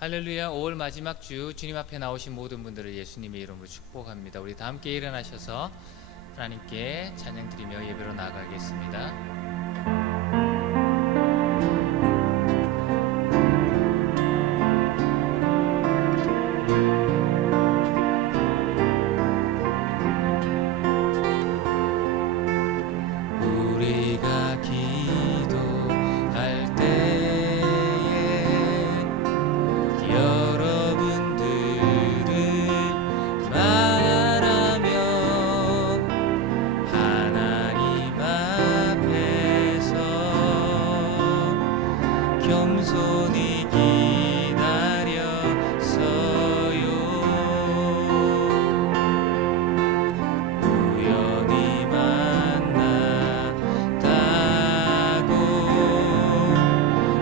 할렐루야. 5월 마지막 주 주님 앞에 나오신 모든 분들을 예수님의 이름으로 축복합니다. 우리 다 함께 일어나셔서 하나님께 찬양 드리며 예배로 나아가겠습니다. 우리가 기도할 때에 여러분들을 말하며 하나님 앞에서 겸손히 기다렸어요. 우연히 만났다고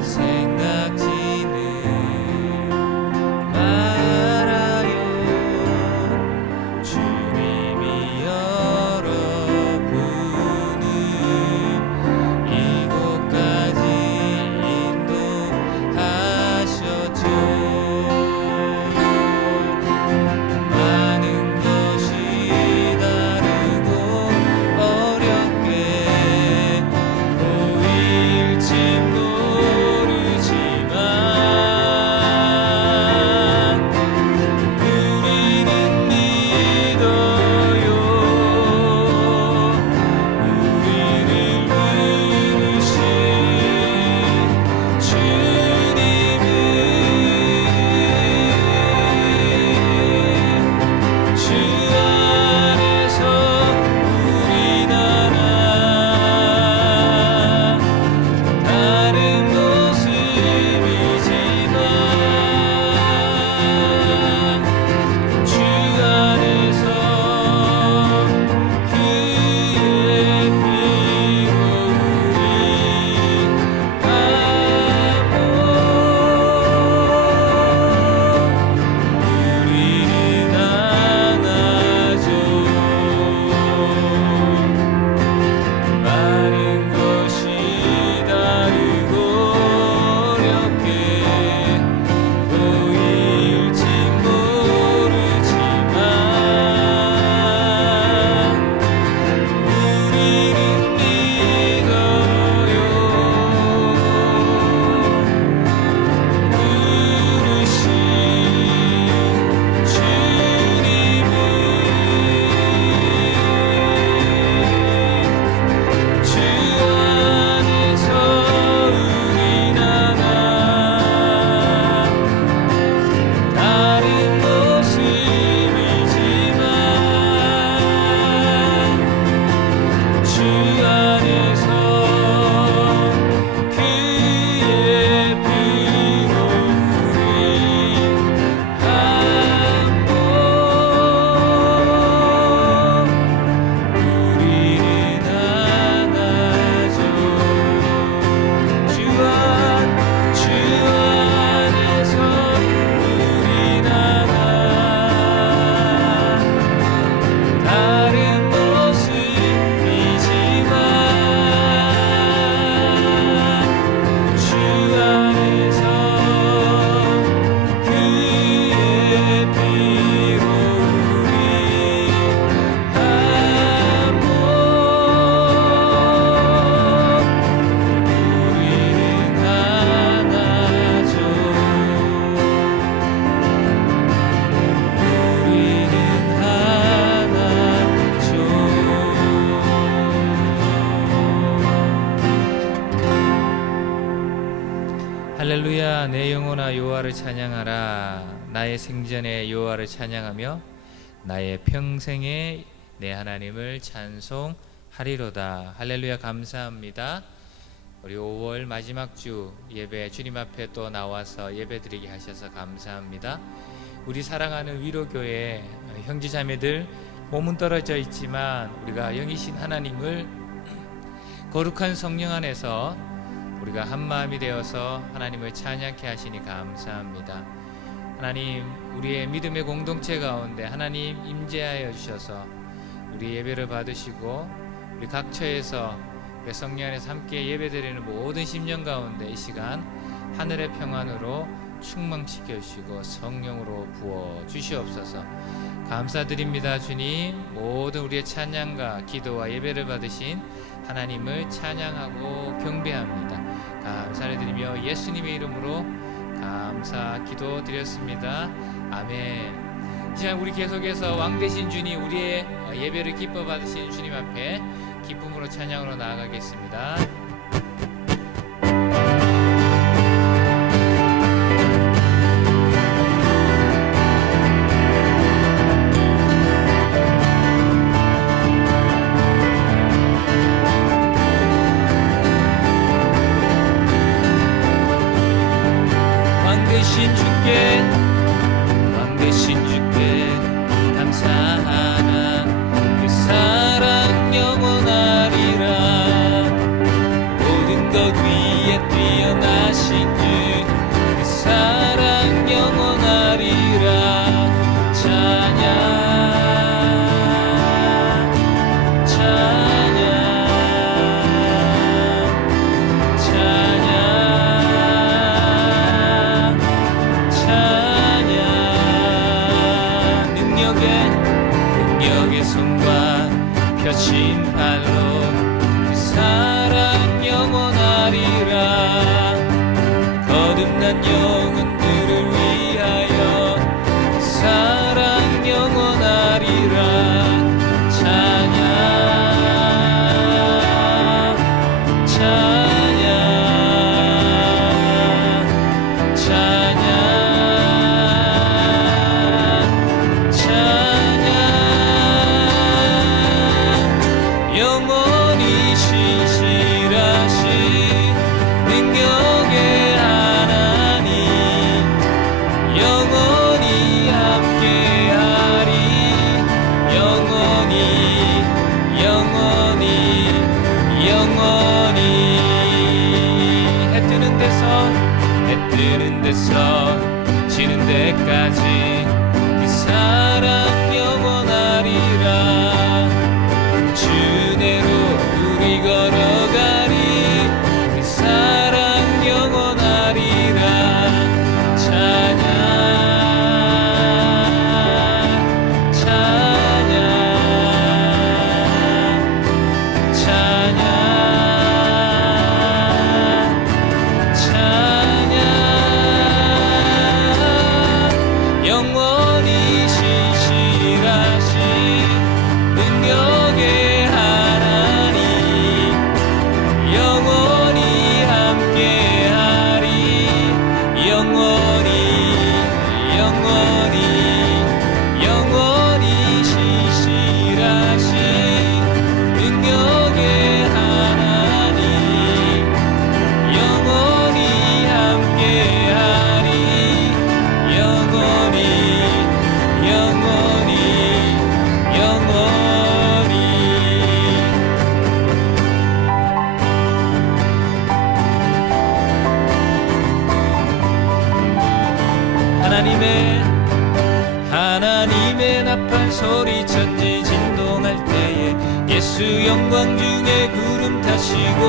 생각지는 말아요. 주님이 여러분을 이곳까지 인도하셨죠. 많은 것이 다르고 어렵게 보일지 모르지만 우리는 믿어요. 우리를 부르신 주님은 주 안에서 우리 나라 다른 모습이지만 주 안에서 그의 피로 우리는 하나죠. 많은 것이 다르고 어렵게 보일지 모르지만 우리는 믿어요. 부르신 주님은 주 안에서 우리 나라 다른 모습이지만 주 안에서 그의 피로 우리 한몫 우리는 하나죠. 주 안에서 우리 나라 다른 모습이지만 주 안에서 그의 피로 우리 한몫 우리는 하나죠. 우리는 하나죠. 할렐루야. 내 영혼아 여호와를 찬양하라. 나의 생전에 여호와를 찬양하며 나의 평생에 내 하나님을 찬송하리로다. 할렐루야. 감사합니다. 우리 5월 마지막 주 예배 주님 앞에 또 나와서 예배드리게 하셔서 감사합니다. 우리 사랑하는 위로교회 형제자매들 몸은 떨어져 있지만 우리가 영이신 하나님을 거룩한 성령 안에서 우리가 한마음이 되어서 하나님을 찬양케 하시니 감사합니다. 하나님, 우리의 믿음의 공동체 가운데 하나님 임재하여 주셔서 우리 예배를 받으시고 우리 각처에서 우리 성령 안에서 함께 예배드리는 모든 심령 가운데 이 시간 하늘의 평안으로 충만시켜 주시고 성령으로 부어 주시옵소서. 감사드립니다. 주님, 모든 우리의 찬양과 기도와 예배를 받으신 하나님을 찬양하고 경배합니다. 감사를 드리며 예수님의 이름으로 감사 기도 드렸습니다. 아멘. 이 시간 우리 계속해서 왕 되신 주님, 우리의 예배를 기뻐 받으신 주님 앞에 기쁨으로 찬양으로 나아가겠습니다. 왕 되신 주께 감사하나 그 사랑 영원하리라. 모든 것 위에 뛰어나신 주 그 사랑 영원하리라. 찬양 찬양 찬양 능력의 손과 펴신 발로 그 사랑 영원하리라. 거듭난 영혼들을 위하여 그 사랑 영원하리라. 찬양 찬양 찬양 찬양 영원히 신실하신 능력의 하나님 영원히 함께하리. 영원히 영원히 영원히 해 뜨는 데서 지는 데까지 그 사랑 영원하리라. 주내로 우리 걸어가리. 그 사랑 영원하리라. 찬양 찬양 찬양 찬양 영원히 신실하신 능력의 하나님 영원히 함께하리. 영원히 영원히 영원히 신실하신 능력의 하나님 영원히 함께하리. 영원히 영원히 영원히 하나님의 나팔 소리 천지 진동할 때에 예수 영광 중에 구름 타시고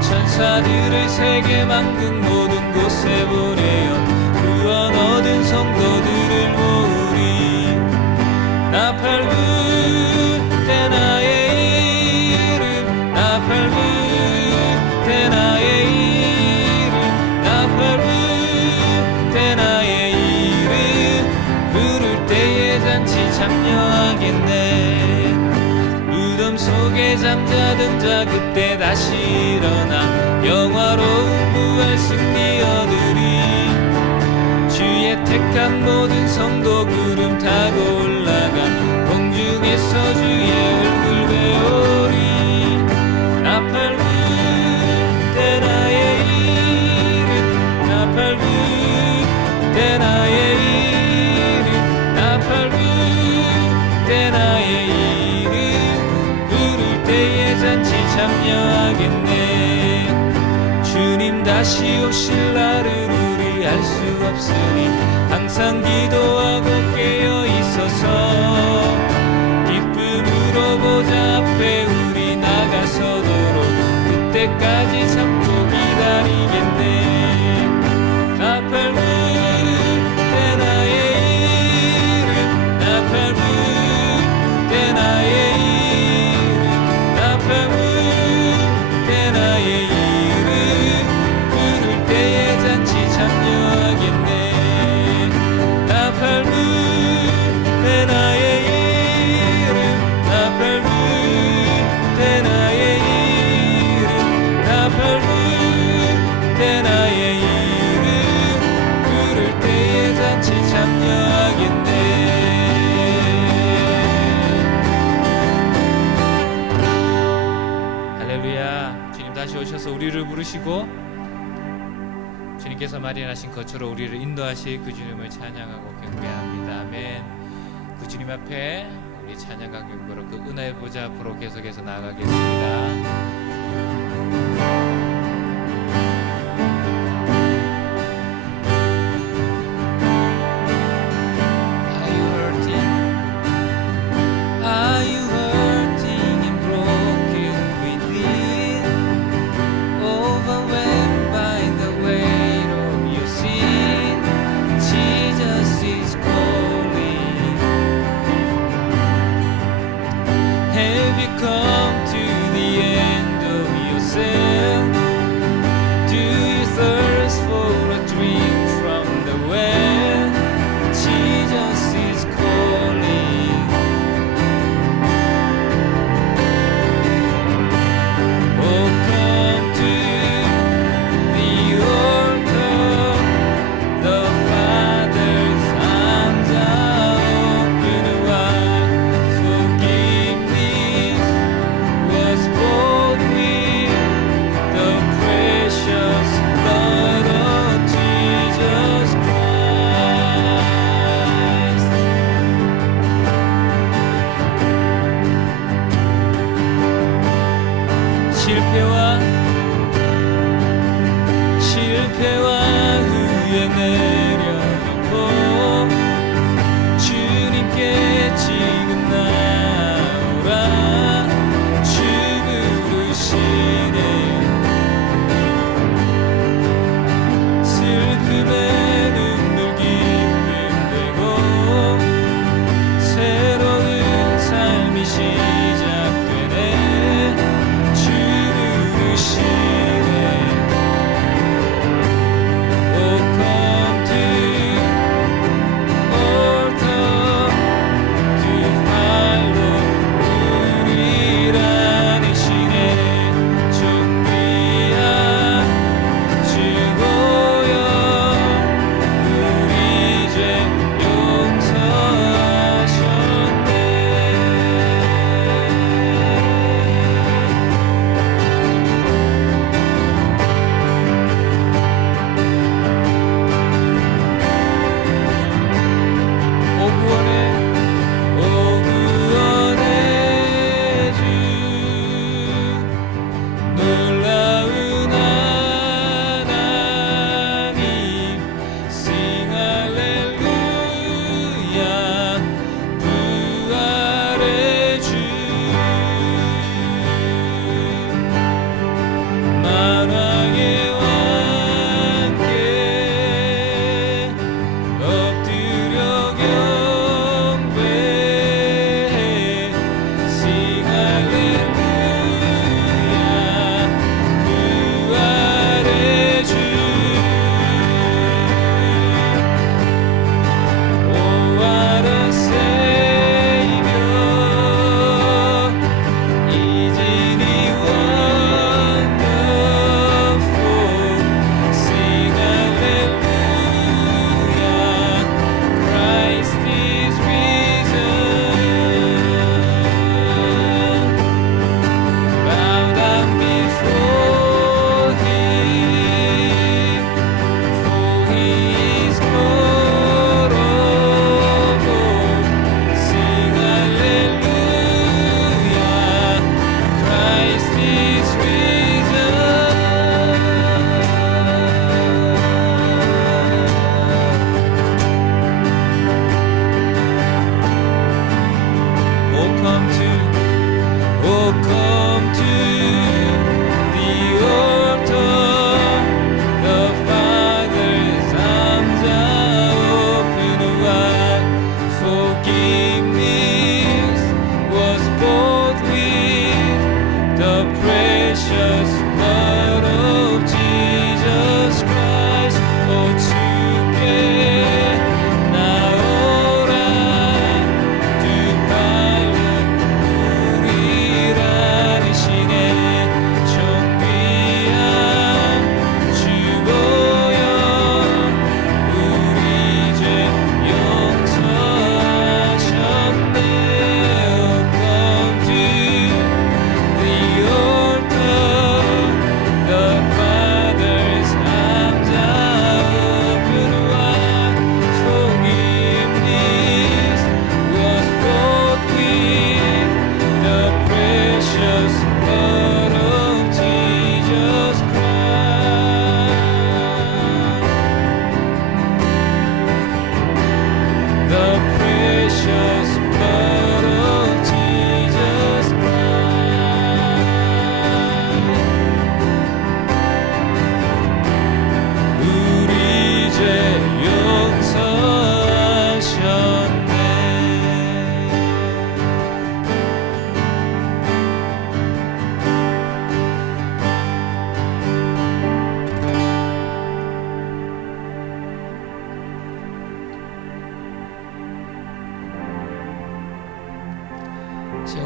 천사들을 세계 만국 모든 곳에 보내어 구원 얻은 성도들을 모으리. 나팔 불 때 나의 이름 나팔 불 때 나의 이름 나팔 불 때 나의 이름 부를 때에 잔치 참여하겠네. 무덤 속에 잠자던 자 그때 다시 일어나 영화로운 부활 승리 얻으리. 주의 택한 모든 성도 구름 타고 올라가 공중에서 주의 얼굴 배우리. 나팔 불 때 나의 이름 나팔 불 때 나의 이름 나팔 불 때 나의 이름 부를 때에 잔치 참여하겠네. 주님 다시 오실 날을 우리 알 수 없으니 항상 기도하고 깨어 있어서 기쁨으로 보좌 앞에 우리 나가서도록 그때까지 참고 기다리겠네. 같이 참여하겠네. 할렐루야. 주님 다시 오셔서 우리를 부르시고 주님께서 마련하신 거처로 우리를 인도하실 그 주님을 찬양하고 경배합니다. 아멘. 그 주님 앞에 우리 찬양과 경배로 그 은혜의 보좌 앞으로 계속해서 나아가겠습니다. 실패와 후회 내려놓고 주님께 지금 나오라. 주 부르시네. 슬픔에 눈물 깊게 되고 새로운 삶이 시작되네. 주 부르시네. Oh, come to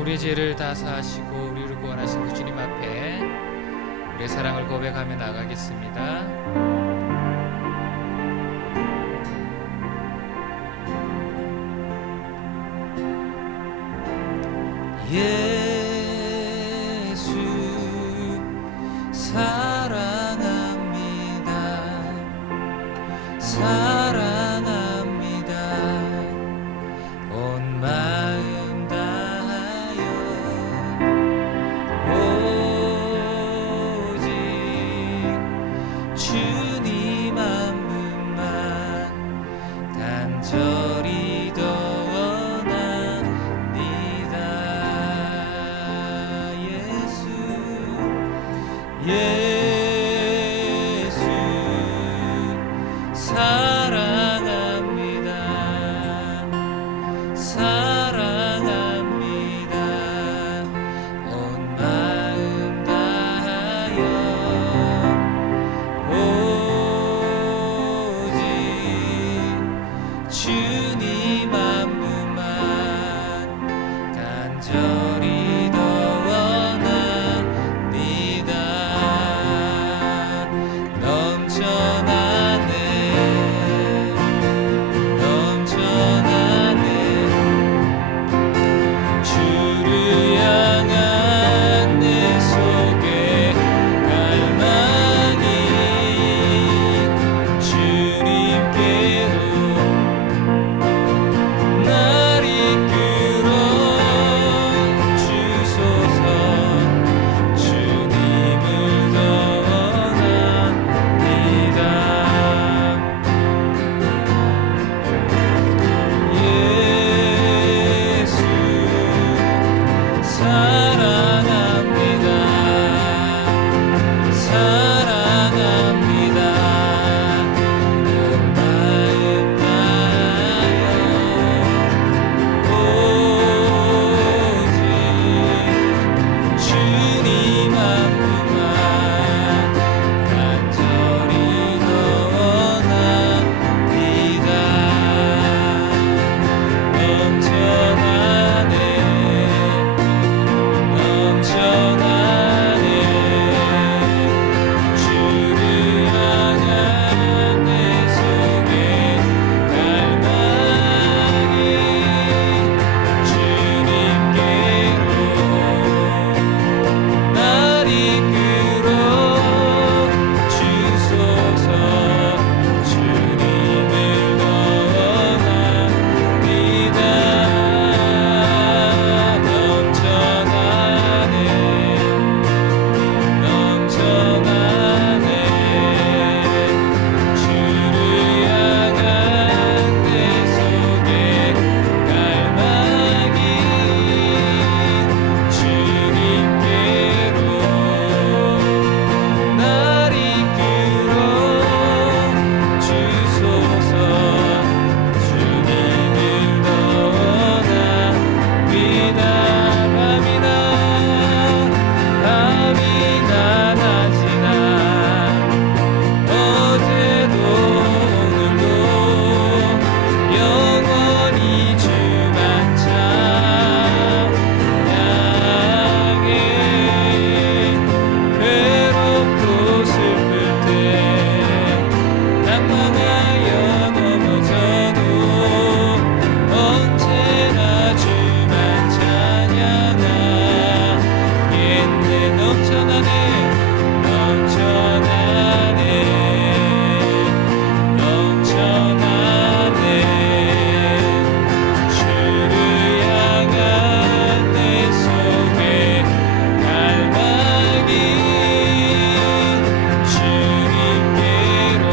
우리의 죄를 다 사하시고 우리를 구원하신 그 주님 앞에 우리의 사랑을 고백하며 나가겠습니다. 예수 사랑합니다. 사랑합니다. 온 마음 다하여 오직 주님 한 분만 간절히 더 원합니다. 예수 사랑합니다. 사랑합니다. 온 마음 다하여 오직 주님 한 분만 간절히 더 원합니다. 넘쳐나네 넘쳐나네 주를 향한 내 속에 갈망이 주님께로 날 이끌어 주소서. 주님을 더 원합니다. 예수 사랑합니다. 사랑합니다. 온 마음 다하여 오직 주님 한 분만 간절히 더 원합니다. 넘쳐나네 넘쳐나네 주를 향한 내 속에 갈망이 주님께로 날 이끌어 주소서. 주님을 더 원합니다. 넘쳐나네 넘쳐나네 주를 향한 내 속에 갈망이 주님께로 날 이끌어 주소서. 주님을 더 원합니다. 밤이 낮이나 어제도 오늘도 영원히 주만 찬양해. 괴롭고 슬플 때 낙망하여 넘어져도 언제나 주만 찬양하겠네. 넘쳐나네 넘쳐나네 넘쳐나네 주를 향한 내 속에 갈망이 주님께로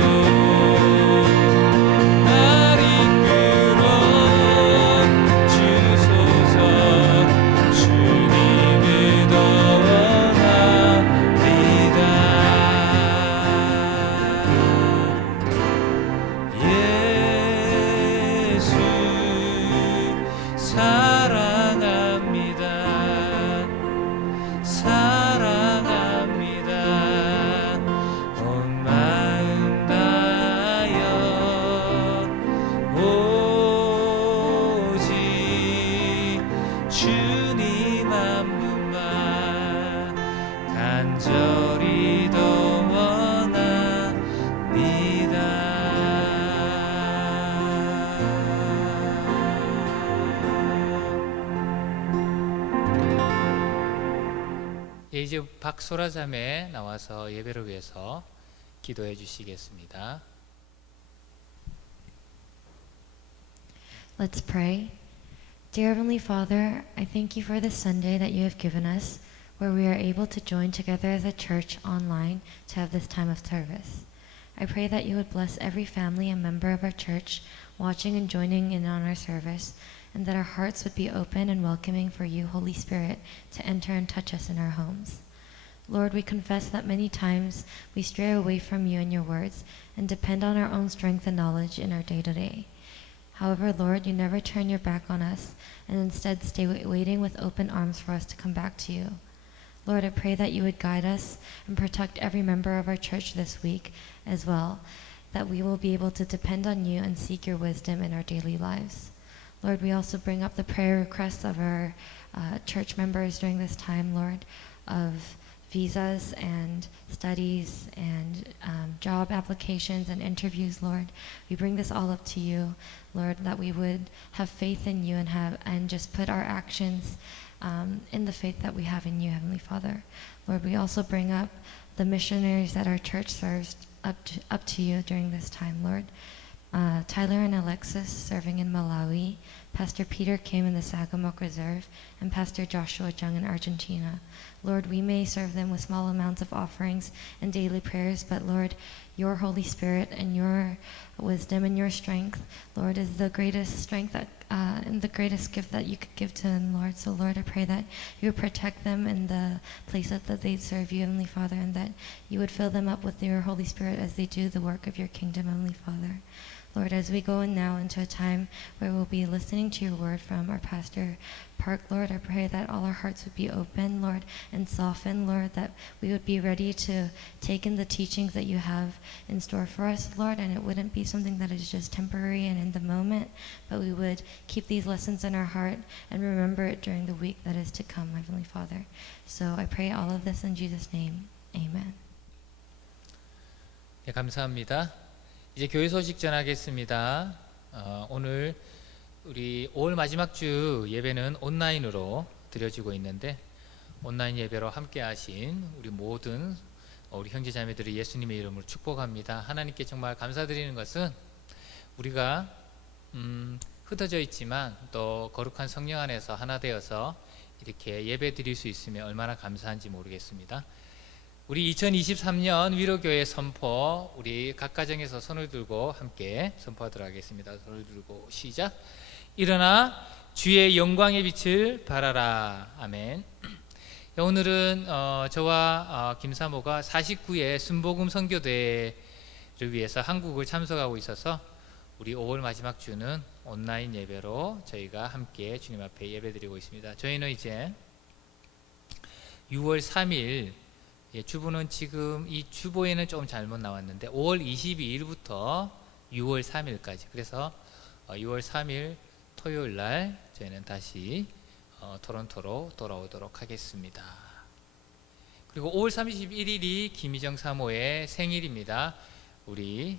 이제 박소라 자매 나와서 예배를 위해서 기도해 주시겠습니다. Let's pray. Dear Heavenly Father, I thank you for this Sunday that you have given us, where we are able to join together as a church online to have this time of service. I pray that you would bless every family and member of our church watching and joining in on our service, and that our hearts would be open and welcoming for you, Holy Spirit, to enter and touch us in our homes. Lord, we confess that many times we stray away from you and your words and depend on our own strength and knowledge in our day-to-day. However, Lord, you never turn your back on us and instead stay waiting with open arms for us to come back to you. Lord, I pray that you would guide us and protect every member of our church this week as well, that we will be able to depend on you and seek your wisdom in our daily lives. Lord, we also bring up the prayer requests of our church members during this time, Lord, of visas and studies and job applications and interviews, Lord. We bring this all up to you, Lord, that we would have faith in you and just put our actions in the faith that we have in you, Heavenly Father. Lord, we also bring up the missionaries that our church serves up to you during this time, Lord. Tyler and Alexis serving in Malawi, Pastor Peter Kim in the Sagamok Reserve, and Pastor Joshua Jung in Argentina. Lord, we may serve them with small amounts of offerings and daily prayers, but Lord, your Holy Spirit and your wisdom and your strength, Lord, is the greatest strength and the greatest gift that you could give to them, Lord. So Lord, I pray that you would protect them in the places that they serve you, Heavenly Father, and that you would fill them up with your Holy Spirit as they do the work of your kingdom, Heavenly Father. Lord, as we go in now into a time where we'll be listening to your word from our Pastor Park, Lord, I pray that all our hearts would be open, Lord, and soften, Lord, that we would be ready to take in the teachings that you have in store for us, Lord, and it wouldn't be something that is just temporary and in the moment, but we would keep these lessons in our heart and remember it during the week that is to come, Heavenly Father. So I pray all of this in Jesus' name. Amen. 네, 감사합니다. 이제 교회 소식 전하겠습니다. 오늘 우리 5월 마지막 주 예배는 온라인으로 드려지고 있는데 온라인 예배로 함께 하신 우리 모든 우리 형제자매들이 예수님의 이름으로 축복합니다. 하나님께 정말 감사드리는 것은 우리가 흩어져 있지만 또 거룩한 성령 안에서 하나 되어서 이렇게 예배 드릴 수 있으면 얼마나 감사한지 모르겠습니다. 우리 2023년 위로교회 선포, 우리 각 가정에서 손을 들고 함께 선포하도록 하겠습니다. 손을 들고 시작. 일어나 주의 영광의 빛을 발하라. 아멘. 오늘은 저와 김사모가 49회 순복음 선교대회를 위해서 한국을 참석하고 있어서 우리 5월 마지막 주는 온라인 예배로 저희가 함께 주님 앞에 예배드리고 있습니다. 저희는 이제 6월 3일 주보는 지금 이 주보에는 좀 잘못 나왔는데 5월 22일부터 6월 3일까지, 그래서 6월 3일 토요일 날 저희는 다시 토론토로 돌아오도록 하겠습니다. 그리고 5월 31일이 김희정 사모의 생일입니다. 우리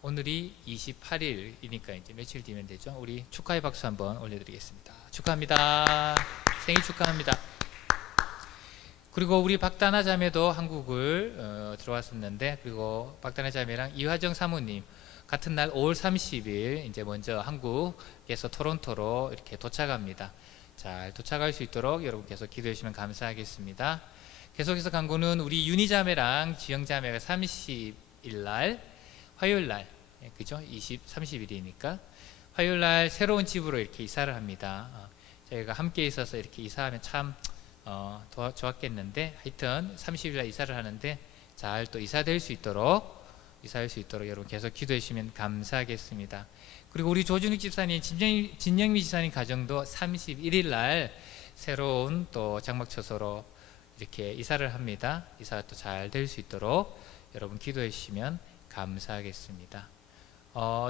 오늘이 28일이니까 이제 며칠 뒤면 되죠. 우리 축하의 박수 한번 올려드리겠습니다. 축하합니다. 생일 축하합니다. 그리고 우리 박다나 자매도 한국을 들어왔었는데, 그리고 박다나 자매랑 이화정 사모님 같은 날 5월 30일 이제 먼저 한국에서 토론토로 이렇게 도착합니다. 잘 도착할 수 있도록 여러분 계속 기도해 주시면 감사하겠습니다. 계속해서 간구는 우리 윤희 자매랑 지영 자매가 30일 날 화요일 날, 그죠? 30일이니까 화요일 날 새로운 집으로 이렇게 이사를 합니다. 저희가 함께 있어서 이렇게 이사하면 참 좋았겠는데, 하여튼 30일 날 이사를 하는데 잘 또 이사할 수 있도록 여러분 계속 기도해 주시면 감사하겠습니다. 그리고 우리 조준익 집사님, 진영미 집사님 가정도 31일 날 새로운 또 장막처소로 이렇게 이사를 합니다. 이사가 또 잘 될 수 있도록 여러분 기도해 주시면 감사하겠습니다.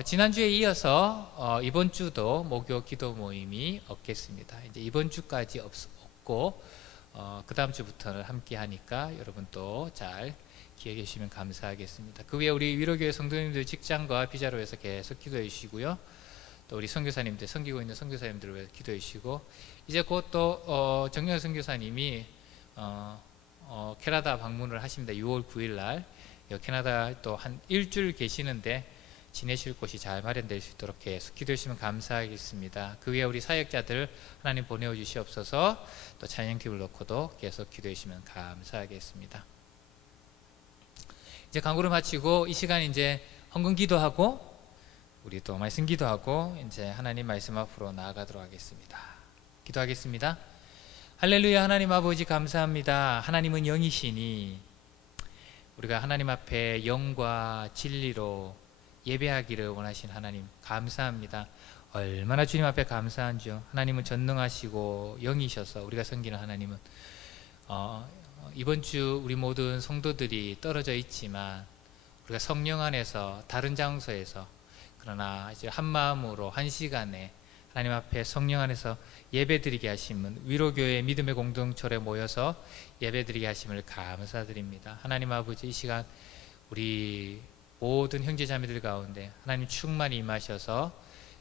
지난주에 이어서 이번 주도 목요 기도 모임이 없겠습니다. 이제 이번 주까지 없고 그 다음 주부터는 함께 하니까 여러분 또 잘 기억해 주시면 감사하겠습니다. 그 외에 우리 위로교회 성도님들 직장과 비자로 해서 계속 기도해 주시고요. 또 우리 선교사님들, 섬기고 있는 선교사님들을 위해서 기도해 주시고, 이제 곧 또 정영 선교사님이 캐나다 방문을 하십니다. 6월 9일 날 캐나다 또 한 일주일 계시는데 지내실 곳이 잘 마련될 수 있도록 해서 기도해 주시면 감사하겠습니다. 그 위에 우리 사역자들 하나님 보내어 주시옵소서. 또 찬양팀을 놓고도 계속 기도해 주시면 감사하겠습니다. 이제 광고를 마치고 이 시간 이제 헌금 기도하고 우리 또 말씀 기도하고 이제 하나님 말씀 앞으로 나아가도록 하겠습니다. 기도하겠습니다. 할렐루야. 하나님 아버지 감사합니다. 하나님은 영이시니 우리가 하나님 앞에 영과 진리로 예배하기를 원하신 하나님 감사합니다. 얼마나 주님 앞에 감사한지요. 하나님은 전능하시고 영이셔서 우리가 섬기는 하나님은 이번 주 우리 모든 성도들이 떨어져 있지만 우리가 성령 안에서 다른 장소에서 그러나 이제 한 마음으로 한 시간에 하나님 앞에 성령 안에서 예배드리게 하심은 위로교회 믿음의 공동체에 모여서 예배드리게 하심을 감사드립니다. 하나님 아버지 이 시간 우리 모든 형제자매들 가운데 하나님 충만히 임하셔서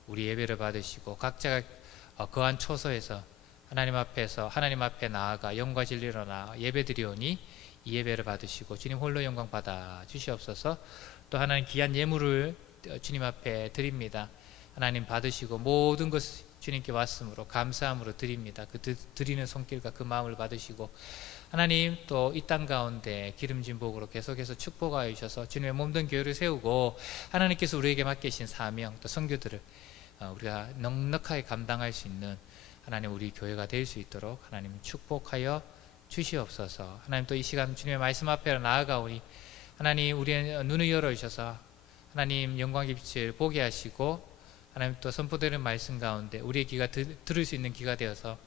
우리 예배를 받으시고 각자가 거한 초소에서 하나님 앞에서 하나님 앞에 나아가 영과 진리로 나아 예배드리오니 이 예배를 받으시고 주님 홀로 영광 받아 주시옵소서. 또 하나님 귀한 예물을 주님 앞에 드립니다. 하나님 받으시고 모든 것을 주님께 왔으므로 감사함으로 드립니다. 그 드리는 손길과 그 마음을 받으시고 하나님 또 이 땅 가운데 기름진 복으로 계속해서 축복하여 주셔서 주님의 몸된 교회를 세우고 하나님께서 우리에게 맡기신 사명 또 선교들을 우리가 넉넉하게 감당할 수 있는 하나님 우리 교회가 될 수 있도록 하나님 축복하여 주시옵소서. 하나님 또 이 시간 주님의 말씀 앞에 나아가오니 하나님 우리의 눈을 열어주셔서 하나님 영광의 빛을 보게 하시고 하나님 또 선포되는 말씀 가운데 우리의 귀가 들을 수 있는 귀가 되어서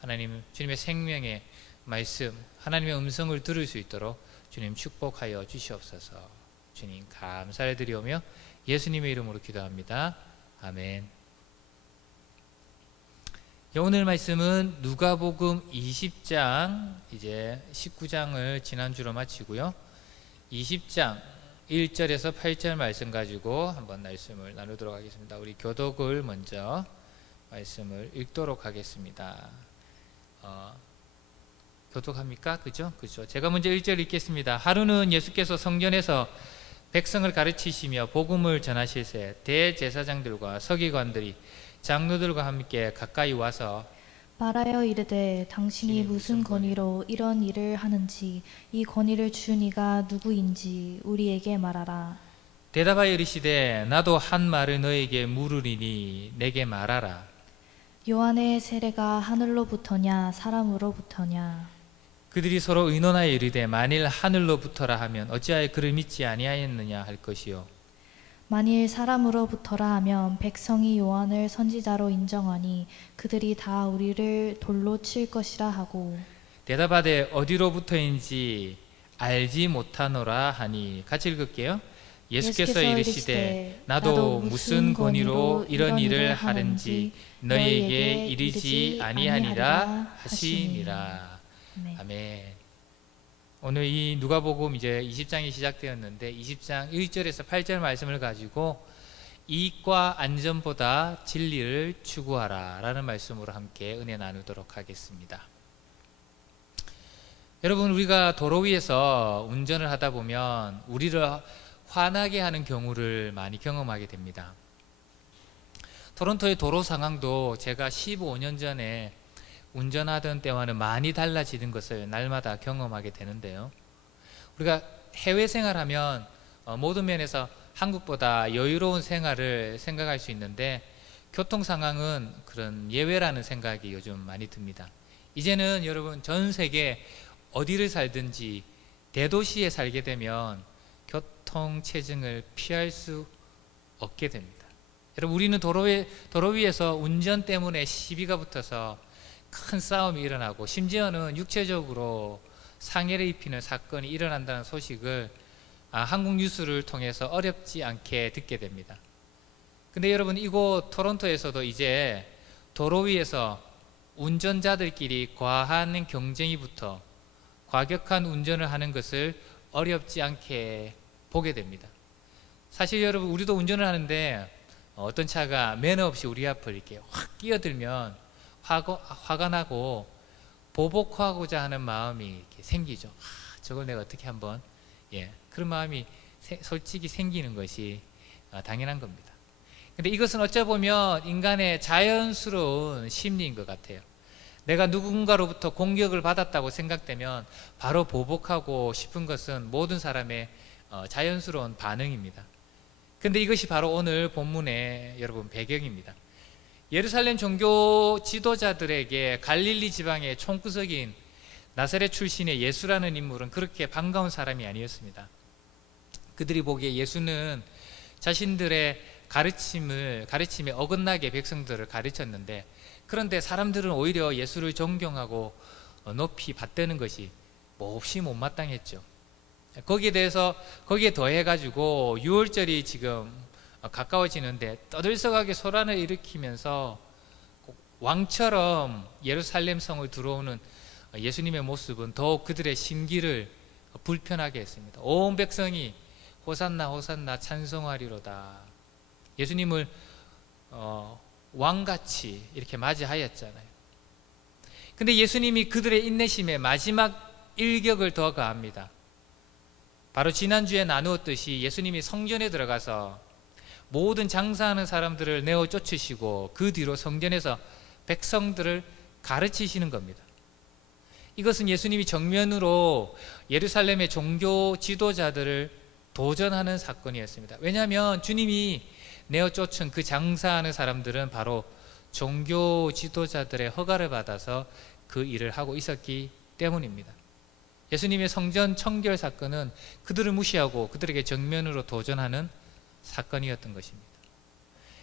하나님 주님의 생명의 말씀 하나님의 음성을 들을 수 있도록 주님 축복하여 주시옵소서. 주님 감사를 드리오며 예수님의 이름으로 기도합니다. 아멘. 오늘 말씀은 누가복음 20장 이제 19장을 지난주로 마치고요. 20장 1절에서 8절 말씀 가지고 한번 말씀을 나누도록 하겠습니다. 우리 교독을 먼저 말씀을 읽도록 하겠습니다. 교독합니까? 그죠? 제가 먼저 1절 읽겠습니다. 하루는 예수께서 성전에서 백성을 가르치시며 복음을 전하실새 대제사장들과 서기관들이 장로들과 함께 가까이 와서 말하여 이르되 당신이 무슨 권위로 이런 일을 하는지 이 권위를 준 이가 누구인지 우리에게 말하라. 대답하여 이르시되 나도 한 말을 너에게 물으리니 내게 말하라. 요한의 세례가 하늘로부터냐 사람으로부터냐. 그들이 서로 의논하여 이르되 만일 하늘로부터라 하면 어찌하여 그를 믿지 아니하였느냐 할 것이요 만일 사람으로부터라 하면 백성이 요한을 선지자로 인정하니 그들이 다 우리를 돌로 칠 것이라 하고 대답하되 어디로부터인지 알지 못하노라 하니 같이 읽을게요. 예수께서 이르시되 나도 무슨 권위로 이런 일을 하는지 너희에게 이르지 아니하니라 하시니라. 아멘. 오늘 이 누가복음 이제 20장이 시작되었는데 20장 1절에서 8절 말씀을 가지고 이익과 안전보다 진리를 추구하라 라는 말씀으로 함께 은혜 나누도록 하겠습니다. 여러분 우리가 도로 위에서 운전을 하다 보면 우리를 화나게 하는 경우를 많이 경험하게 됩니다. 토론토의 도로 상황도 제가 15년 전에 운전하던 때와는 많이 달라지는 것을 날마다 경험하게 되는데요. 우리가 해외 생활하면 모든 면에서 한국보다 여유로운 생활을 생각할 수 있는데 교통 상황은 그런 예외라는 생각이 요즘 많이 듭니다. 이제는 여러분 전 세계 어디를 살든지 대도시에 살게 되면 교통 체증을 피할 수 없게 됩니다. 여러분 우리는 도로 위에서 운전 때문에 시비가 붙어서 큰 싸움이 일어나고 심지어는 육체적으로 상해를 입히는 사건이 일어난다는 소식을 한국 뉴스를 통해서 어렵지 않게 듣게 됩니다. 근데 여러분 이곳 토론토에서도 이제 도로 위에서 운전자들끼리 과한 경쟁이 붙어 과격한 운전을 하는 것을 어렵지 않게 보게 됩니다. 사실 여러분 우리도 운전을 하는데 어떤 차가 매너 없이 우리 앞을 이렇게 확 끼어들면 화가 나고 보복하고자 하는 마음이 이렇게 생기죠. 저걸 내가 어떻게 한번 그런 마음이 솔직히 생기는 것이 당연한 겁니다. 근데 이것은 어쩌보면 인간의 자연스러운 심리인 것 같아요. 내가 누군가로부터 공격을 받았다고 생각되면 바로 보복하고 싶은 것은 모든 사람의 자연스러운 반응입니다. 근데 이것이 바로 오늘 본문의 여러분 배경입니다. 예루살렘 종교 지도자들에게 갈릴리 지방의 총구석인 나사렛 출신의 예수라는 인물은 그렇게 반가운 사람이 아니었습니다. 그들이 보기에 예수는 자신들의 가르침에 어긋나게 백성들을 가르쳤는데, 그런데 사람들은 오히려 예수를 존경하고 높이 받드는 것이 몹시 못마땅했죠. 거기에 더해가지고 유월절이 지금 가까워지는데 떠들썩하게 소란을 일으키면서 왕처럼 예루살렘 성을 들어오는 예수님의 모습은 더욱 그들의 심기를 불편하게 했습니다. 온 백성이 호산나 호산나 찬송하리로다. 예수님을 왕같이 이렇게 맞이하였잖아요. 근데 예수님이 그들의 인내심에 마지막 일격을 더 가합니다. 바로 지난주에 나누었듯이 예수님이 성전에 들어가서 모든 장사하는 사람들을 내어 쫓으시고 그 뒤로 성전에서 백성들을 가르치시는 겁니다. 이것은 예수님이 정면으로 예루살렘의 종교 지도자들을 도전하는 사건이었습니다. 왜냐하면 주님이 내어 쫓은 그 장사하는 사람들은 바로 종교 지도자들의 허가를 받아서 그 일을 하고 있었기 때문입니다. 예수님의 성전 청결 사건은 그들을 무시하고 그들에게 정면으로 도전하는 사건이었던 것입니다.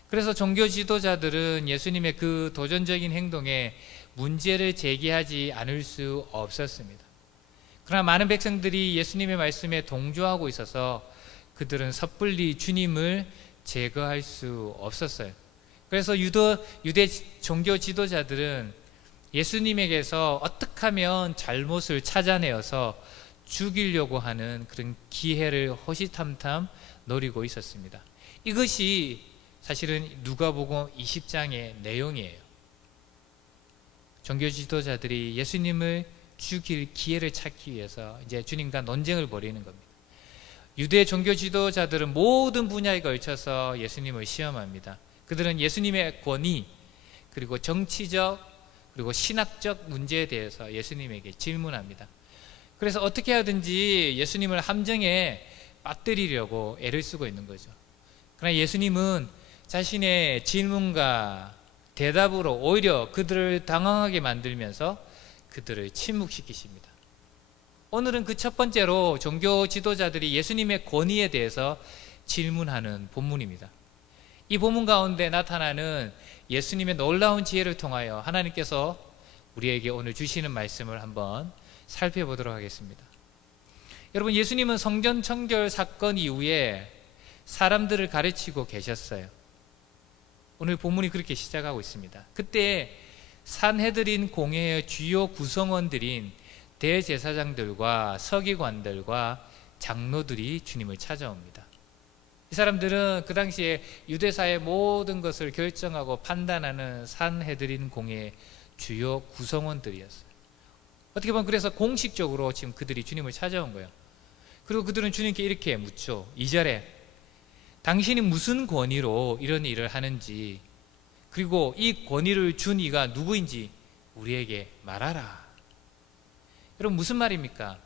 그래서 종교 지도자들은 예수님의 그 도전적인 행동에 문제를 제기하지 않을 수 없었습니다. 그러나 많은 백성들이 예수님의 말씀에 동조하고 있어서 그들은 섣불리 주님을 제거할 수 없었어요. 그래서 유대 종교 지도자들은 예수님에게서 어떻게 하면 잘못을 찾아내어서 죽이려고 하는 그런 기회를 호시탐탐 노리고 있었습니다. 이것이 사실은 누가복음 20장의 내용이에요. 종교 지도자들이 예수님을 죽일 기회를 찾기 위해서 이제 주님과 논쟁을 벌이는 겁니다. 유대 종교 지도자들은 모든 분야에 걸쳐서 예수님을 시험합니다. 그들은 예수님의 권위, 그리고 정치적, 그리고 신학적 문제에 대해서 예수님에게 질문합니다. 그래서 어떻게 하든지 예수님을 함정에 빠뜨리려고 애를 쓰고 있는 거죠. 그러나 예수님은 자신의 질문과 대답으로 오히려 그들을 당황하게 만들면서 그들을 침묵시키십니다. 오늘은 그 첫 번째로 종교 지도자들이 예수님의 권위에 대해서 질문하는 본문입니다. 이 본문 가운데 나타나는 예수님의 놀라운 지혜를 통하여 하나님께서 우리에게 오늘 주시는 말씀을 한번 살펴보도록 하겠습니다. 여러분, 예수님은 성전 청결 사건 이후에 사람들을 가르치고 계셨어요. 오늘 본문이 그렇게 시작하고 있습니다. 그때 산헤드린 공회의 주요 구성원들인 대제사장들과 서기관들과 장로들이 주님을 찾아옵니다. 이 사람들은 그 당시에 유대사의 모든 것을 결정하고 판단하는 산헤드린 공회의 주요 구성원들이었어요. 어떻게 보면 그래서 공식적으로 지금 그들이 주님을 찾아온 거예요. 그리고 그들은 주님께 이렇게 묻죠. 2절에 당신이 무슨 권위로 이런 일을 하는지, 그리고 이 권위를 준 이가 누구인지 우리에게 말하라. 여러분, 무슨 말입니까?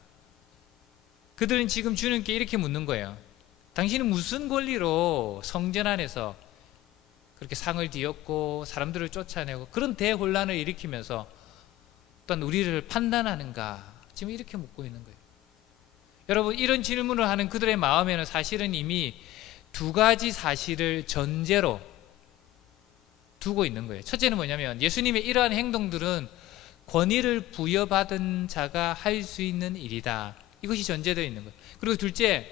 그들은 지금 주님께 이렇게 묻는 거예요. 당신은 무슨 권리로 성전 안에서 그렇게 상을 뒤엎고 사람들을 쫓아내고 그런 대혼란을 일으키면서 또한 우리를 판단하는가? 지금 이렇게 묻고 있는 거예요. 여러분, 이런 질문을 하는 그들의 마음에는 사실은 이미 두 가지 사실을 전제로 두고 있는 거예요. 첫째는 뭐냐면 예수님의 이러한 행동들은 권위를 부여받은 자가 할 수 있는 일이다. 이것이 전제되어 있는 거예요. 그리고 둘째,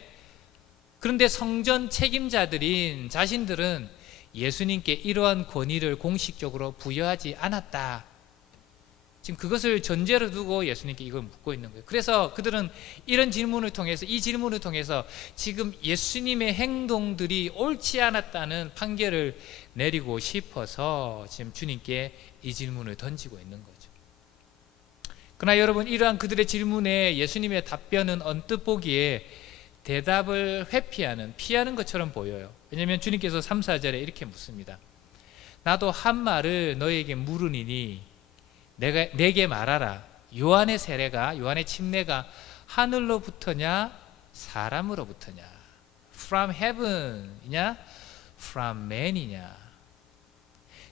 그런데 성전 책임자들인 자신들은 예수님께 이러한 권위를 공식적으로 부여하지 않았다. 지금 그것을 전제로 두고 예수님께 이걸 묻고 있는 거예요. 그래서 그들은 이런 질문을 통해서, 이 질문을 통해서 지금 예수님의 행동들이 옳지 않았다는 판결을 내리고 싶어서 지금 주님께 이 질문을 던지고 있는 거죠. 그러나 여러분, 이러한 그들의 질문에 예수님의 답변은 언뜻 보기에 대답을 피하는 것처럼 보여요. 왜냐하면 주님께서 3, 4절에 이렇게 묻습니다. 나도 한 말을 너에게 물으니니 내게 말하라. 요한의 침례가 하늘로부터냐 사람으로부터냐? From heaven이냐 From man이냐?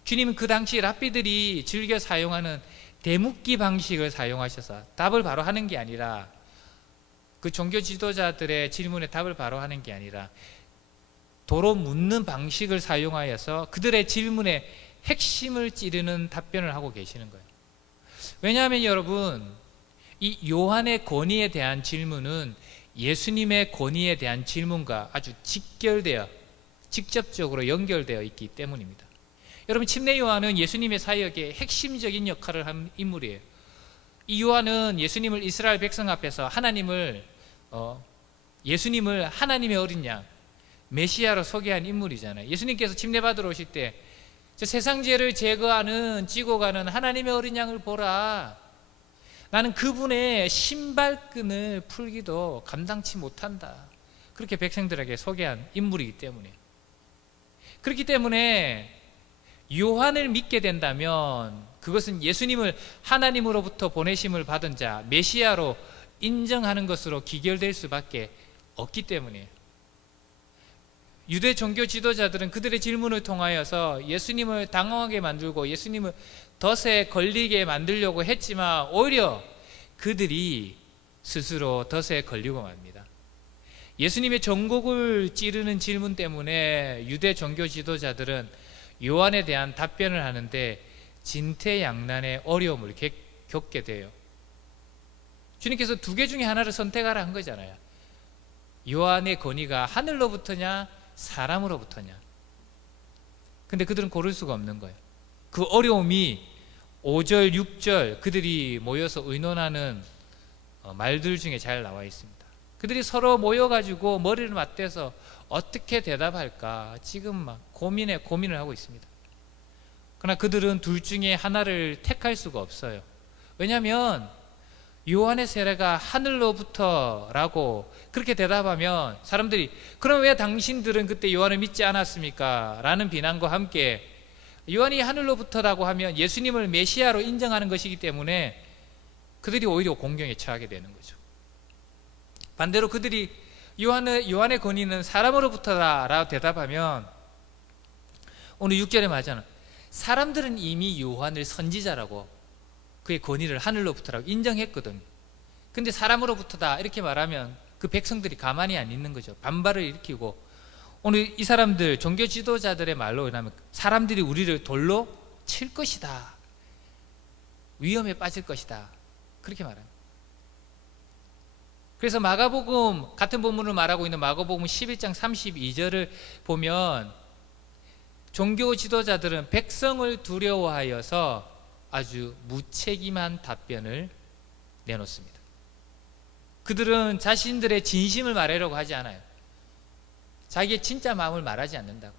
주님은 그 당시 랍비들이 즐겨 사용하는 대묻기 방식을 사용하셔서 답을 바로 하는 게 아니라, 그 종교 지도자들의 질문에 답을 바로 하는 게 아니라 도로 묻는 방식을 사용하여서 그들의 질문에 핵심을 찌르는 답변을 하고 계시는 거예요. 왜냐하면 여러분, 이 요한의 권위에 대한 질문은 예수님의 권위에 대한 질문과 아주 직접적으로 연결되어 있기 때문입니다. 여러분, 침례 요한은 예수님의 사역에 핵심적인 역할을 한 인물이에요. 이 요한은 예수님을 이스라엘 백성 앞에서 예수님을 하나님의 어린 양, 메시아로 소개한 인물이잖아요. 예수님께서 침례 받으러 오실 때 저 세상 죄를 제거하는, 지고 가는 하나님의 어린 양을 보라. 나는 그분의 신발끈을 풀기도 감당치 못한다. 그렇게 백성들에게 소개한 인물이기 때문에. 그렇기 때문에 요한을 믿게 된다면 그것은 예수님을 하나님으로부터 보내심을 받은 자, 메시아로 인정하는 것으로 기결될 수밖에 없기 때문에. 유대 종교 지도자들은 그들의 질문을 통하여서 예수님을 당황하게 만들고 예수님을 덫에 걸리게 만들려고 했지만 오히려 그들이 스스로 덫에 걸리고 맙니다. 예수님의 전곡을 찌르는 질문 때문에 유대 종교 지도자들은 요한에 대한 답변을 하는데 진퇴양난의 어려움을 겪게 돼요. 주님께서 두 개 중에 하나를 선택하라 한 거잖아요. 요한의 권위가 하늘로부터냐 사람으로부터냐. 근데 그들은 고를 수가 없는 거예요. 그 어려움이 5절, 6절 그들이 모여서 의논하는 말들 중에 잘 나와 있습니다. 그들이 서로 모여가지고 머리를 맞대서 어떻게 대답할까 지금 막 고민을 하고 있습니다. 그러나 그들은 둘 중에 하나를 택할 수가 없어요. 왜냐하면 요한의 세례가 하늘로부터라고 그렇게 대답하면 사람들이 그럼 왜 당신들은 그때 요한을 믿지 않았습니까? 라는 비난과 함께 요한이 하늘로부터라고 하면 예수님을 메시아로 인정하는 것이기 때문에 그들이 오히려 공경에 처하게 되는 거죠. 반대로 그들이 요한의 권위는 사람으로부터다라고 대답하면 오늘 6절에 말하잖아. 사람들은 이미 요한을 선지자라고 그의 권위를 하늘로부터라고 인정했거든. 근데 사람으로부터다 이렇게 말하면 그 백성들이 가만히 안 있는 거죠. 반발을 일으키고 오늘 이 사람들 종교 지도자들의 말로 의하면 사람들이 우리를 돌로 칠 것이다. 위험에 빠질 것이다. 그렇게 말합니다. 그래서 마가복음 같은 본문을 말하고 있는 마가복음 11장 32절을 보면 종교 지도자들은 백성을 두려워하여서 아주 무책임한 답변을 내놓습니다. 그들은 자신들의 진심을 말하려고 하지 않아요. 자기의 진짜 마음을 말하지 않는다고.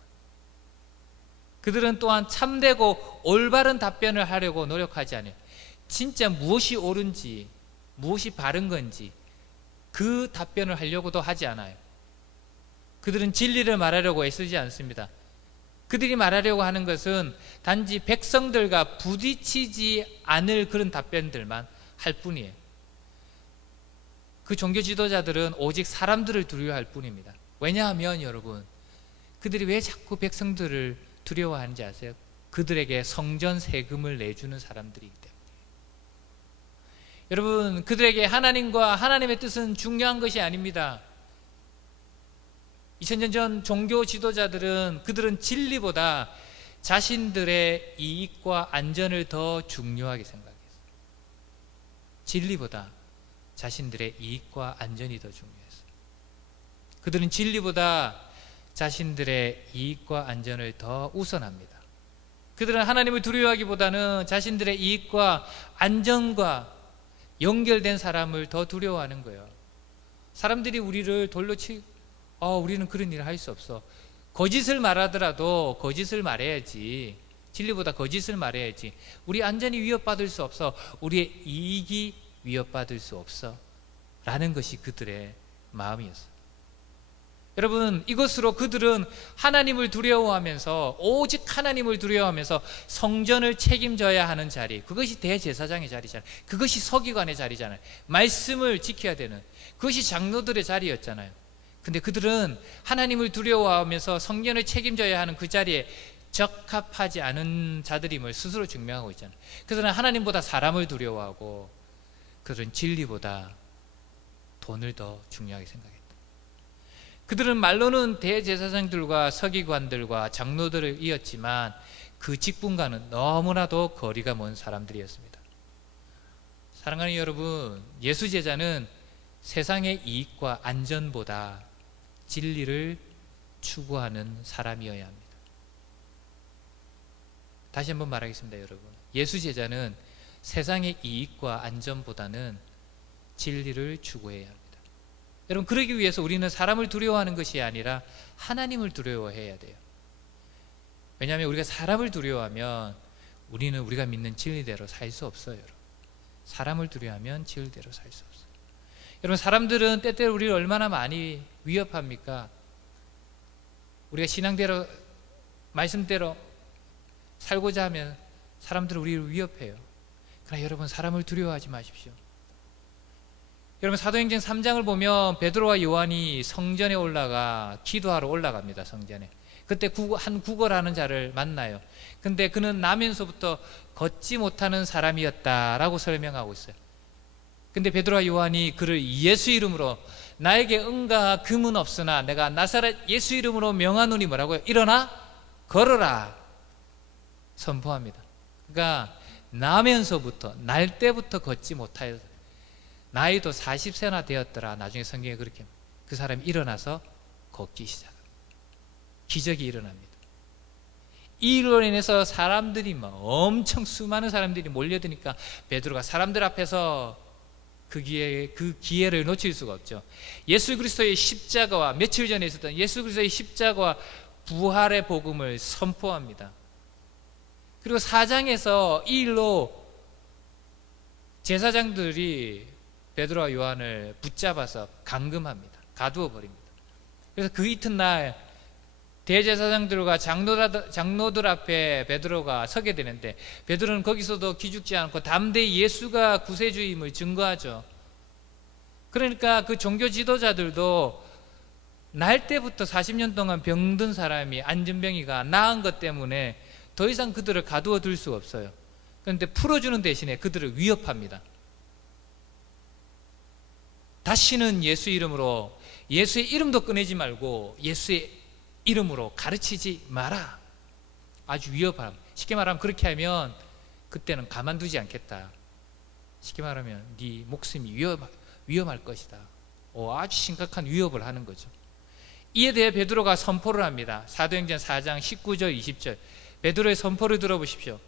그들은 또한 참되고 올바른 답변을 하려고 노력하지 않아요. 진짜 무엇이 옳은지 무엇이 바른 건지 그 답변을 하려고도 하지 않아요. 그들은 진리를 말하려고 애쓰지 않습니다. 그들이 말하려고 하는 것은 단지 백성들과 부딪히지 않을 그런 답변들만 할 뿐이에요. 그 종교 지도자들은 오직 사람들을 두려워할 뿐입니다. 왜냐하면 여러분, 그들이 왜 자꾸 백성들을 두려워하는지 아세요? 그들에게 성전 세금을 내주는 사람들이기 때문에. 여러분, 그들에게 하나님과 하나님의 뜻은 중요한 것이 아닙니다. 2000년 전 종교 지도자들은 그들은 진리보다 자신들의 이익과 안전을 더 중요하게 생각했어요. 진리보다 자신들의 이익과 안전이 더 중요했어요. 그들은 진리보다 자신들의 이익과 안전을 더 우선합니다. 그들은 하나님을 두려워하기보다는 자신들의 이익과 안전과 연결된 사람을 더 두려워하는 거예요. 사람들이 우리를 돌로 우리는 그런 일을 할 수 없어. 거짓을 말하더라도 거짓을 말해야지. 진리보다 거짓을 말해야지. 우리 안전이 위협받을 수 없어. 우리의 이익이 위협받을 수 없어. 라는 것이 그들의 마음이었어요. 여러분, 이것으로 그들은 하나님을 두려워하면서, 오직 하나님을 두려워하면서 성전을 책임져야 하는 자리, 그것이 대제사장의 자리잖아요. 그것이 서기관의 자리잖아요. 말씀을 지켜야 되는, 그것이 장로들의 자리였잖아요. 근데 그들은 하나님을 두려워하면서 성전을 책임져야 하는 그 자리에 적합하지 않은 자들임을 스스로 증명하고 있잖아요. 그들은 하나님보다 사람을 두려워하고, 그들은 진리보다 돈을 더 중요하게 생각했다. 그들은 말로는 대제사장들과 서기관들과 장로들을 이었지만 그 직분과는 너무나도 거리가 먼 사람들이었습니다. 사랑하는 여러분, 예수 제자는 세상의 이익과 안전보다 진리를 추구하는 사람이어야 합니다. 다시 한번 말하겠습니다, 여러분. 예수 제자는 세상의 이익과 안전보다는 진리를 추구해야 합니다. 여러분, 그러기 위해서 우리는 사람을 두려워하는 것이 아니라 하나님을 두려워해야 돼요. 왜냐하면 우리가 사람을 두려워하면 우리는 우리가 믿는 진리대로 살 수 없어요. 여러분. 사람을 두려워하면 진리대로 살 수 없어요. 여러분, 사람들은 때때로 우리를 얼마나 많이 위협합니까? 우리가 신앙대로, 말씀대로 살고자 하면 사람들은 우리를 위협해요. 그러나 여러분, 사람을 두려워하지 마십시오. 여러분, 사도행전 3장을 보면 베드로와 요한이 성전에 올라가 기도하러 올라갑니다. 성전에. 그때 한 구걸하는 자를 만나요. 근데 그는 나면서부터 걷지 못하는 사람이었다라고 설명하고 있어요. 근데 베드로와 요한이 그를 예수 이름으로, 나에게 은과 금은 없으나 내가 나사렛 예수 이름으로 명하노니 뭐라고요? 일어나 걸어라 선포합니다. 그러니까 나면서부터, 날 때부터 걷지 못하여 나이도 40세나 되었더라. 나중에 성경에 그렇게 그 사람이 일어나서 걷기 시작합니다. 기적이 일어납니다. 이 일로 인해서 사람들이 엄청 수많은 사람들이 몰려드니까 베드로가 사람들 앞에서 그 기회를 놓칠 수가 없죠. 예수 그리스도의 십자가와, 며칠 전에 있었던 예수 그리스도의 십자가와 부활의 복음을 선포합니다. 그리고 4장에서 이 일로 제사장들이 베드로와 요한을 붙잡아서 감금합니다. 가두어 버립니다. 그래서 그 이튿날 대제사장들과 장로들 앞에 베드로가 서게 되는데, 베드로는 거기서도 기죽지 않고 담대히 예수가 구세주임을 증거하죠. 그러니까 그 종교 지도자들도 날 때부터 40년 동안 병든 사람이, 안전병이가 나은 것 때문에 더 이상 그들을 가두어 둘 수가 없어요. 그런데 풀어주는 대신에 그들을 위협합니다. 다시는 예수 이름으로, 예수의 이름도 꺼내지 말고 예수의 이름으로 가르치지 마라. 아주 위협함. 쉽게 말하면 그렇게 하면 그때는 가만두지 않겠다. 쉽게 말하면 네 목숨이 위험할 것이다. 아주 심각한 위협을 하는 거죠. 이에 대해 베드로가 선포를 합니다. 사도행전 4장 19절 20절 베드로의 선포를 들어보십시오.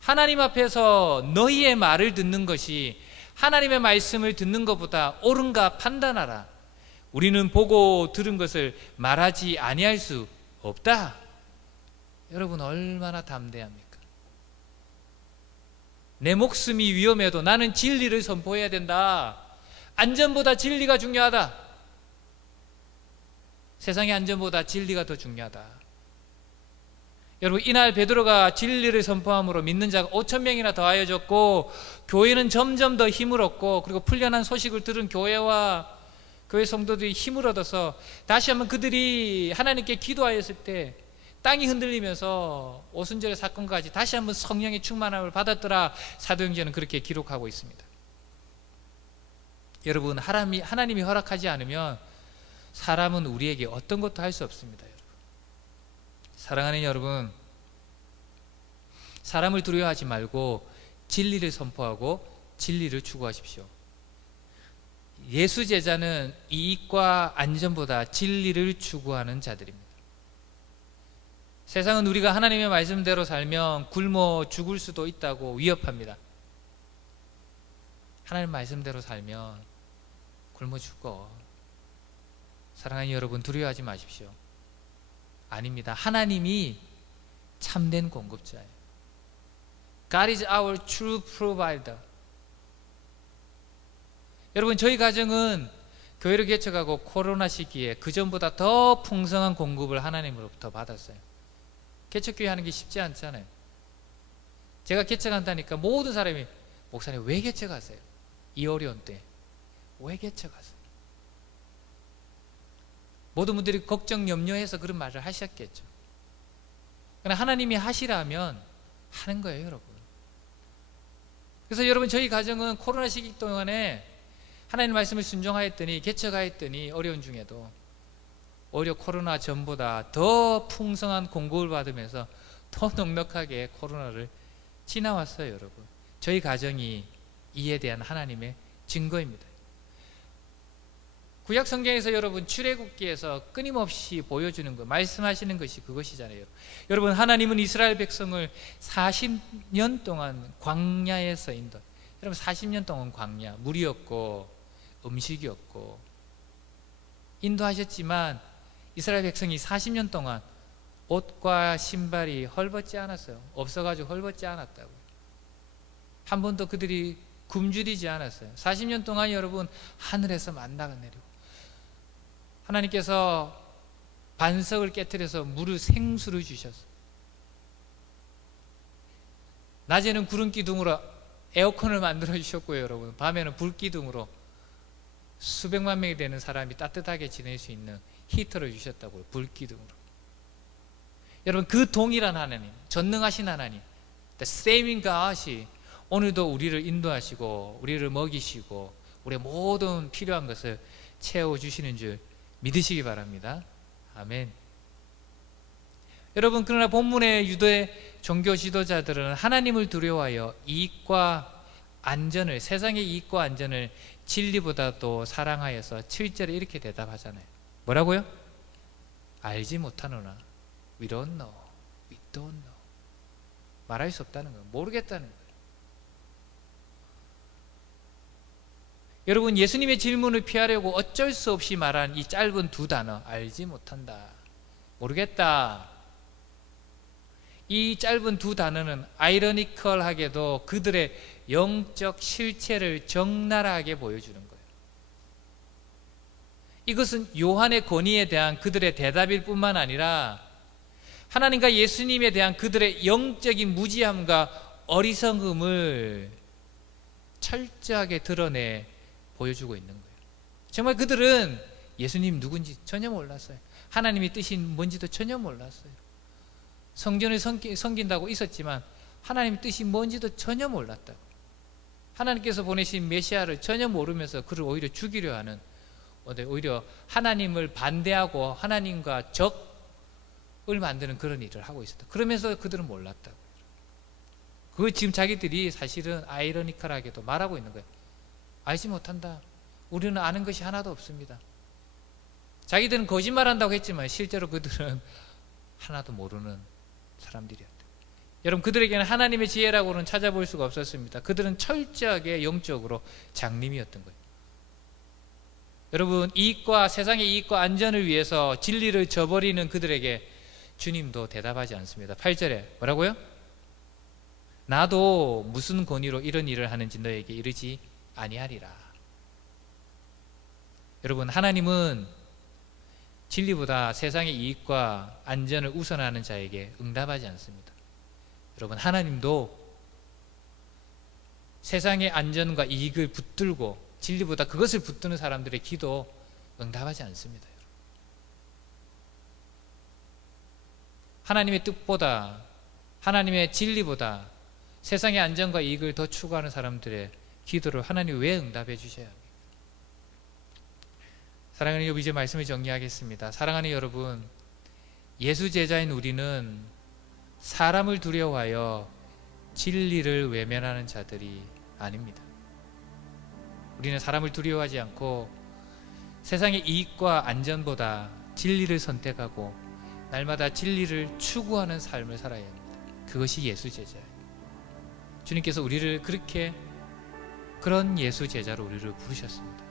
하나님 앞에서 너희의 말을 듣는 것이 하나님의 말씀을 듣는 것보다 옳은가 판단하라. 우리는 보고 들은 것을 말하지 아니할 수 없다. 여러분, 얼마나 담대합니까? 내 목숨이 위험해도 나는 진리를 선포해야 된다. 안전보다 진리가 중요하다. 세상의 안전보다 진리가 더 중요하다. 여러분, 이날 베드로가 진리를 선포함으로 믿는 자가 5,000명이나 더하여졌고, 교회는 점점 더 힘을 얻고, 그리고 풀려난 소식을 들은 교회와 교회 성도들이 힘을 얻어서 다시 한번 그들이 하나님께 기도하였을 때 땅이 흔들리면서 오순절의 사건까지 다시 한번 성령의 충만함을 받았더라. 사도행전은 그렇게 기록하고 있습니다. 여러분, 하나님이 허락하지 않으면 사람은 우리에게 어떤 것도 할 수 없습니다. 여러분. 사랑하는 여러분, 사람을 두려워하지 말고 진리를 선포하고 진리를 추구하십시오. 예수 제자는 이익과 안전보다 진리를 추구하는 자들입니다. 세상은 우리가 하나님의 말씀대로 살면 굶어 죽을 수도 있다고 위협합니다. 하나님 말씀대로 살면 굶어 죽어. 사랑하는 여러분, 두려워하지 마십시오. 아닙니다. 하나님이 참된 공급자예요. God is our true provider. 여러분, 저희 가정은 교회를 개척하고 코로나 시기에 그전보다 더 풍성한 공급을 하나님으로부터 받았어요. 개척교회 하는 게 쉽지 않잖아요. 제가 개척한다니까 모든 사람이 목사님 왜 개척하세요? 이 어려운 때 왜 개척하세요? 모든 분들이 걱정 염려해서 그런 말을 하셨겠죠. 그러나 하나님이 하시라면 하는 거예요, 여러분. 그래서 여러분, 저희 가정은 코로나 시기 동안에 하나님 말씀을 순종하였더니, 개척하였더니 어려운 중에도 오히려 코로나 전보다 더 풍성한 공급을 받으면서 더 넉넉하게 코로나를 지나왔어요, 여러분. 저희 가정이 이에 대한 하나님의 증거입니다. 구약 성경에서 여러분 출애굽기에서 끊임없이 보여주는 것, 말씀하시는 것이 그것이잖아요. 여러분, 하나님은 이스라엘 백성을 40년 동안 광야에서 인도. 여러분, 40년 동안 광야, 물이 없고 음식이 없고 인도하셨지만 이스라엘 백성이 40년 동안 옷과 신발이 헐벗지 않았어요. 없어가지고 헐벗지 않았다고요. 한 번도 그들이 굶주리지 않았어요. 40년 동안 여러분 하늘에서 만나가 내리고 하나님께서 반석을 깨트려서 물을 생수를 주셨어요. 낮에는 구름 기둥으로 에어컨을 만들어 주셨고요, 여러분. 밤에는 불 기둥으로 수백만 명이 되는 사람이 따뜻하게 지낼 수 있는 히터를 주셨다고요, 불 기둥으로. 여러분, 그 동일한 하나님, 전능하신 하나님, The same God이 오늘도 우리를 인도하시고 우리를 먹이시고 우리의 모든 필요한 것을 채워주시는 줄 믿으시기 바랍니다. 아멘. 여러분, 그러나 본문의 유대 종교 지도자들은 하나님을 두려워하여 이익과 안전을, 세상의 이익과 안전을 진리보다도 사랑하여서 7절에 이렇게 대답하잖아요. 뭐라고요? 알지 못하노나 We don't know, we don't know. 말할 수 없다는 거예요. 모르겠다는 거예요. 여러분, 예수님의 질문을 피하려고 어쩔 수 없이 말한 이 짧은 두 단어, 알지 못한다, 모르겠다. 이 짧은 두 단어는 아이러니컬하게도 그들의 영적 실체를 적나라하게 보여주는 거예요. 이것은 요한의 권위에 대한 그들의 대답일 뿐만 아니라 하나님과 예수님에 대한 그들의 영적인 무지함과 어리석음을 철저하게 드러내 보여주고 있는 거예요. 정말 그들은 예수님 누군지 전혀 몰랐어요. 하나님의 뜻이 뭔지도 전혀 몰랐어요. 성전을 섬긴다고 있었지만 하나님의 뜻이 뭔지도 전혀 몰랐다고. 하나님께서 보내신 메시아를 전혀 모르면서 그를 오히려 죽이려 하는, 오히려 하나님을 반대하고 하나님과 적을 만드는 그런 일을 하고 있었다. 그러면서 그들은 몰랐다고. 그 지금 자기들이 사실은 아이러니컬하게도 말하고 있는 거예요. 알지 못한다. 우리는 아는 것이 하나도 없습니다. 자기들은 거짓말한다고 했지만 실제로 그들은 하나도 모르는 사람들이었다. 여러분, 그들에게는 하나님의 지혜라고는 찾아볼 수가 없었습니다. 그들은 철저하게 영적으로 장님이었던 거예요. 여러분, 이익과, 세상의 이익과 안전을 위해서 진리를 저버리는 그들에게 주님도 대답하지 않습니다. 8절에 뭐라고요? 나도 무슨 권위로 이런 일을 하는지 너에게 이르지 아니하리라. 여러분, 하나님은 진리보다 세상의 이익과 안전을 우선하는 자에게 응답하지 않습니다. 여러분, 하나님도 세상의 안전과 이익을 붙들고 진리보다 그것을 붙드는 사람들의 기도 응답하지 않습니다. 하나님의 뜻보다, 하나님의 진리보다 세상의 안전과 이익을 더 추구하는 사람들의 기도를 하나님이 왜 응답해 주셔야 합니까? 사랑하는 여러분, 이제 말씀을 정리하겠습니다. 사랑하는 여러분, 예수 제자인 우리는 사람을 두려워하여 진리를 외면하는 자들이 아닙니다. 우리는 사람을 두려워하지 않고 세상의 이익과 안전보다 진리를 선택하고 날마다 진리를 추구하는 삶을 살아야 합니다. 그것이 예수 제자예요. 주님께서 우리를 그런 예수 제자로 우리를 부르셨습니다.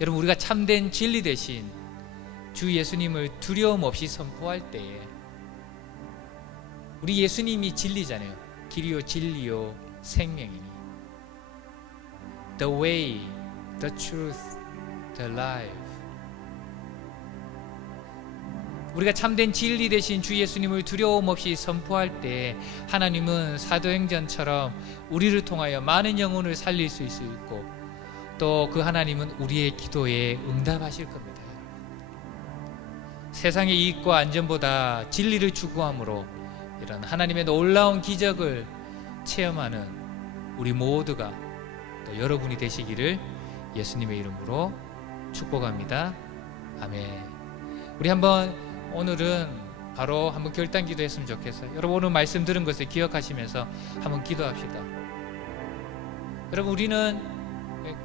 여러분, 우리가 참된 진리 대신 주 예수님을 두려움 없이 선포할 때에 우리 예수님이 진리잖아요. 길이요 진리요 생명이니. The way, the truth, the life. 우리가 참된 진리 되신 주 예수님을 두려움 없이 선포할 때 하나님은 사도행전처럼 우리를 통하여 많은 영혼을 살릴 수 있고, 또 그 하나님은 우리의 기도에 응답하실 겁니다. 세상의 이익과 안전보다 진리를 추구함으로 이런 하나님의 놀라운 기적을 체험하는 우리 모두가 또 여러분이 되시기를 예수님의 이름으로 축복합니다. 아멘. 우리 한번 오늘은 바로 한번 결단 기도했으면 좋겠어요. 여러분 오늘 말씀 들은 것을 기억하시면서 한번 기도합시다. 여러분 우리는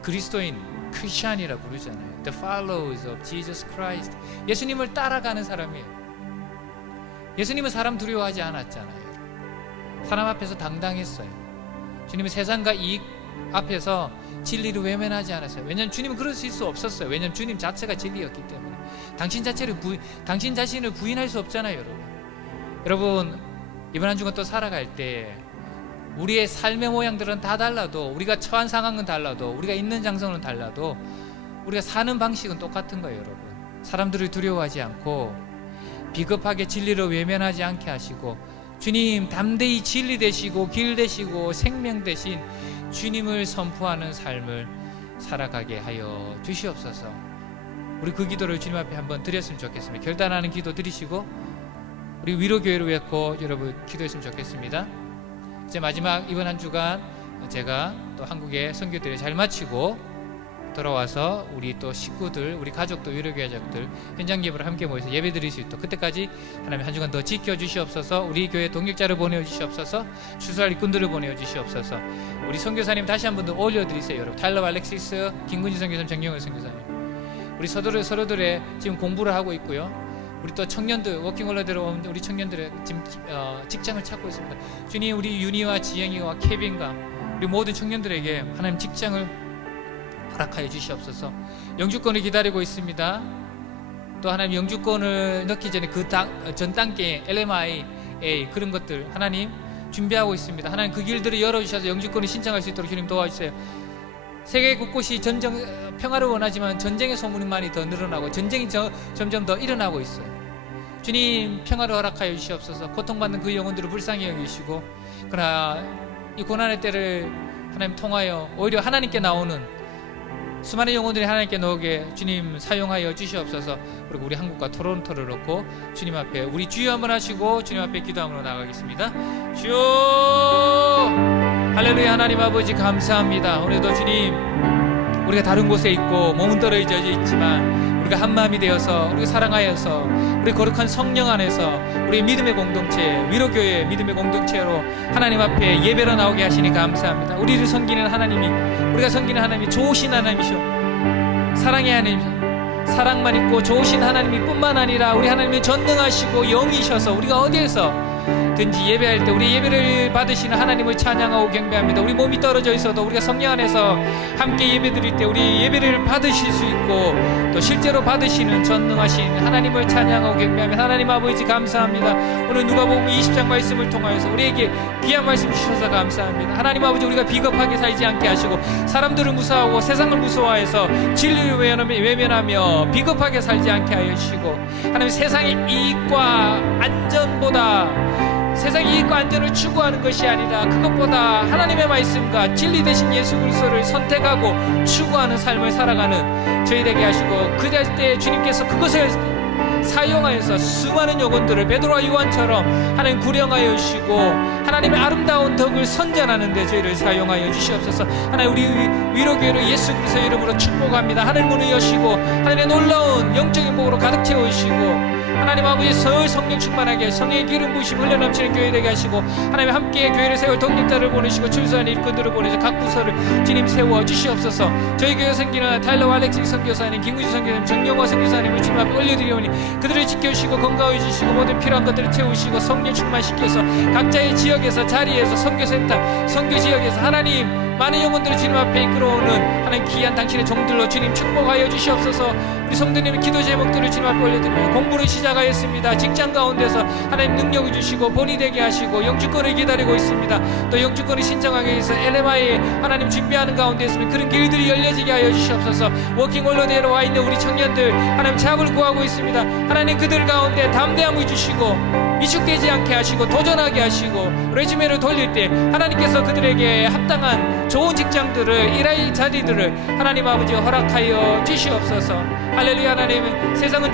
그리스도인, 크리스찬이라고 부르잖아요. The followers of Jesus Christ. 예수님을 따라가는 사람이에요. 예수님은 사람 두려워하지 않았잖아요. 사람 앞에서 당당했어요. 주님은 세상과 이익 앞에서 진리를 외면하지 않았어요. 왜냐하면 주님은 그러실 수 없었어요. 왜냐하면 주님 자체가 진리였기 때문에. 당신 자신을 부인할 수 없잖아요. 여러분 이번 한 주간 또 살아갈 때 우리의 삶의 모양들은 다 달라도, 우리가 처한 상황은 달라도, 우리가 있는 장소는 달라도 우리가 사는 방식은 똑같은 거예요. 여러분 사람들을 두려워하지 않고 비겁하게 진리를 외면하지 않게 하시고, 주님 담대히 진리 되시고 길 되시고 생명 되신 주님을 선포하는 삶을 살아가게 하여 주시옵소서. 우리 그 기도를 주님 앞에 한번 드렸으면 좋겠습니다. 결단하는 기도 드리시고 우리 위로교회를 위해 여러분 기도했으면 좋겠습니다. 이제 마지막 이번 한 주간 제가 또 한국의 선교들을 잘 마치고 돌아와서 우리 또 식구들, 우리 가족들, 위로교회 가족들 현장 예배로 함께 모여서 예배 드릴 수 있도록, 그때까지 하나님 한 주간 더 지켜주시옵소서. 우리 교회 동역자를 보내주시옵소서. 추수할 일꾼들을 보내주시옵소서. 우리 선교사님 다시 한 번 더 올려드리세요. 여러분 타일러 알렉시스, 김군지 선교사님, 정영을 선교사님, 우리 서로들의 지금 공부를 하고 있고요. 우리 또 청년들, 워킹홀리데이로 온 우리 청년들의 지금 직장을 찾고 있습니다. 주님 우리 윤희와 지영이와 케빈과 우리 모든 청년들에게 하나님 직장을 허락하여 주시옵소서. 영주권을 기다리고 있습니다. 또 하나님 영주권을 넣기 전에 그 전 단계 LMIA 그런 것들 하나님 준비하고 있습니다. 하나님 그 길들을 열어주셔서 영주권을 신청할 수 있도록 주님 도와주세요. 세계 곳곳이 평화를 원하지만 전쟁의 소문이 많이 더 늘어나고 전쟁이 점점 더 일어나고 있어요. 주님 평화를 허락하여 주시옵소서. 고통받는 그 영혼들을 불쌍히 여기시고, 그러나 이 고난의 때를 하나님 통하여 오히려 하나님께 나오는 수많은 영혼들이 하나님께 나오게 주님 사용하여 주시옵소서. 그리고 우리 한국과 토론토를 놓고 주님 앞에 우리 주여 한번 하시고 주님 앞에 기도함으로 나가겠습니다. 주여 할렐루야. 하나님 아버지 감사합니다. 오늘도 주님 우리가 다른 곳에 있고 몸은 떨어져 있지만 우리가 한 마음이 되어서 우리가 사랑하여서 우리 거룩한 성령 안에서 우리 믿음의 공동체, 위로교회 믿음의 공동체로 하나님 앞에 예배로 나오게 하시니 감사합니다. 우리를 섬기는 하나님이, 우리가 섬기는 하나님이 좋으신 하나님이시오. 사랑의 하나님이시오. 사랑만 있고 좋으신 하나님이 뿐만 아니라 우리 하나님이 전능하시고 영이셔서 우리가 어디에서 든지 예배할 때 우리 예배를 받으시는 하나님을 찬양하고 경배합니다. 우리 몸이 떨어져 있어도 우리가 성령 안에서 함께 예배 드릴 때 우리 예배를 받으실 수 있고 또 실제로 받으시는 전능하신 하나님을 찬양하고 경배합니다. 하나님 아버지 감사합니다. 오늘 누가복음 20장 말씀을 통하여서 우리에게 귀한 말씀 주셔서 감사합니다. 하나님 아버지 우리가 비겁하게 살지 않게 하시고 사람들을 무서워하고 세상을 무서워해서 진리를 외면하며 비겁하게 살지 않게 하여 주시고, 하나님 세상의 이익과 안전보다 세상의 이익과 안전을 추구하는 것이 아니라 그것보다 하나님의 말씀과 진리 되신 예수 그리스도를 선택하고 추구하는 삶을 살아가는 저희 되게 하시고, 그 때 주님께서 그것을 사용하여서 수많은 영혼들을 베드로와 요한처럼 하나님 구령하여 주시고 하나님의 아름다운 덕을 선전하는 데 저희를 사용하여 주시옵소서. 하나님 우리 위로교회를 예수 그리스도의 이름으로 축복합니다. 하늘 문을 여시고 하나님의 놀라운 영적인 복으로 가득 채우시고 하나님 아버지 설 성령 충만하게 성령의 기름 부으심 흘러넘치는 교회 되게 하시고, 하나님 함께 교회를 세울 동력자를 보내시고 출소한 일꾼들을 보내서 각 부서를 주님 세워 주시옵소서. 저희 교회 섬기는 타일러 알렉시 선교사님, 김구지 선교사님, 정영화 선교사님을 주님 앞에 올려드리오니 그들을 지켜주시고 건강해 주시고 모든 필요한 것들을 채우시고 성령 충만시켜서 각자의 지역에서 자리에서 선교센터 선교지역에서 하나님 많은 영혼들을 주님 앞에 이끌어오는 하나님 귀한 당신의 종들로 주님 축복하여 주시옵소서. 우리 성도님의 기도 제목들을 주님 앞에 올려드리며 공부를 시작하였습니다. 직장 가운데서 하나님 능력을 주시고 본이 되게 하시고 영주권을 기다리고 있습니다. 또 영주권을 신청하기 위해서 LMI에 하나님 준비하는 가운데 있으면 그런 길들이 열려지게 하여 주시옵소서. 워킹홀리데이로 와 있는 우리 청년들 하나님 잡을 구하고 있습니다. 하나님 그들 가운데 담대함을 주시고 위축되지 않게 하시고 도전하게 하시고 레주메를 돌릴 때 하나님께서 그들에게 합당한 좋은 직장들을 일할 자리들을 하나님 아버지 허락하여 주시옵소서. 할렐루야. 하나님, 세상은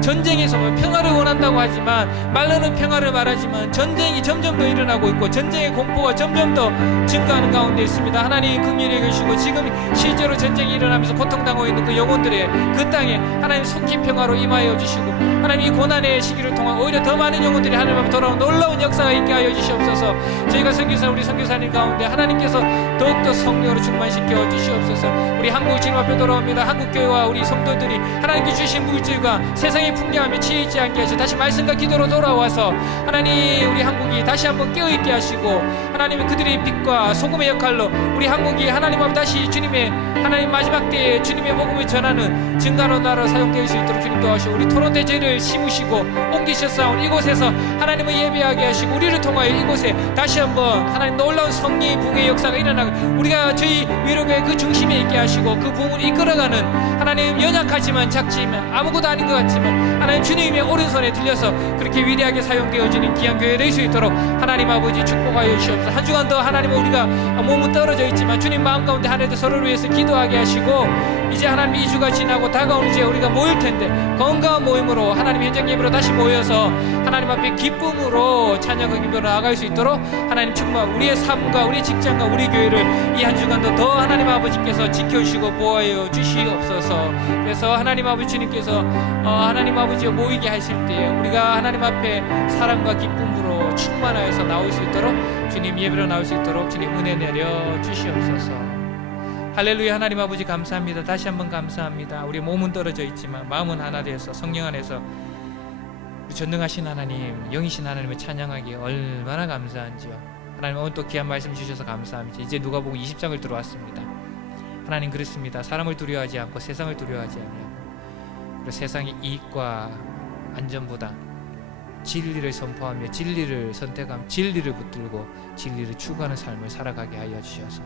전쟁에서 평화를 원한다고 하지만 말로는 평화를 말하지만 전쟁이 점점 더 일어나고 있고 전쟁의 공포가 점점 더 증가하는 가운데 있습니다. 하나님 긍휼히 여기시고 지금 실제로 전쟁이 일어나면서 고통당하고 있는 그 영혼들의 그 땅에 하나님 속히 평화로 임하여 주시고 하나님 이 고난의 시기를 통한 오히려 더 많은 영혼들이 하나님 앞에 돌아온 놀라운 역사가 있게 하여 주시옵소서. 저희가 선교사 우리 선교사님 가운데 하나님께서 더욱더 성령으로 충만시켜 주시옵소서. 우리 한국 주님 앞에 돌아옵니다. 한국교회와 우리 성도들이 하나님께 주신 물질과 세상의 풍요함에 취해 있지 않게 하시고 다시 말씀과 기도로 돌아와서 하나님 우리 한국이 다시 한번 깨어있게 하시고 하나님 그들의 빛과 소금의 역할로 우리 한국이 하나님 앞에 다시 주님의 하나님 마지막 때에 주님의 복음을 전하는 증거로 나라 사용될 수 있도록 주님 도와주시고 우리 토론토 죄를 심으시고 옮기셨사온 이곳에서 하나님을 예배하게 하시고 우리를 통하여 이곳에 다시 한번 하나님 놀라운 성리 붕의 역사가 일어나고 우리가 저희 위로교회 그 중심에 있게 하시고 그 부흥을 이끌어가는 하나님 연약하지만 작지만 아무것도 아닌 것 같지만 하나님 주님의 오른손에 들려서 그렇게 위대하게 사용되어지는 귀한 교회 될 수 있도록 하나님 아버지 축복하여 주시옵소서. 한 주간 더 하나님 우리가 몸은 떨어져 있지만 주님 마음 가운데 하나님 서로를 위해서 기도하게 하시고 이제 하나님 2주가 지나고 다가오는 주에 우리가 모일 텐데 건강한 모임으로 하나님 현장 예배로 다시 모여서 하나님 앞에 기쁨으로 찬양과 기도로 나아갈 수 있도록 하나님 정말 우리의 삶과 우리의 직장과 우리 교회를 이 한 주간도 더 하나님 아버지께서 지켜주시고 보호하여 주시옵소서. 그래서 하나님 아버지 주님께서 하나님 아버지와 모이게 하실 때 우리가 하나님 앞에 사랑과 기쁨으로 충만하여서 나올 수 있도록 주님 예배로 나올 수 있도록 주님 은혜 내려 주시옵소서. 할렐루야. 하나님 아버지 감사합니다. 다시 한번 감사합니다. 우리 몸은 떨어져 있지만 마음은 하나 되어서 성령 안에서 우리 전능하신 하나님 영이신 하나님을 찬양하기에 얼마나 감사한지요. 하나님 오늘 또 귀한 말씀 주셔서 감사합니다. 이제 누가복음 20장을 들어왔습니다. 하나님 그렇습니다. 사람을 두려워하지 않고 세상을 두려워하지 아니하고 그리고 세상의 이익과 안전보다 진리를 선포하며 진리를 선택하며 진리를 붙들고 진리를 추구하는 삶을 살아가게 하여 주셔서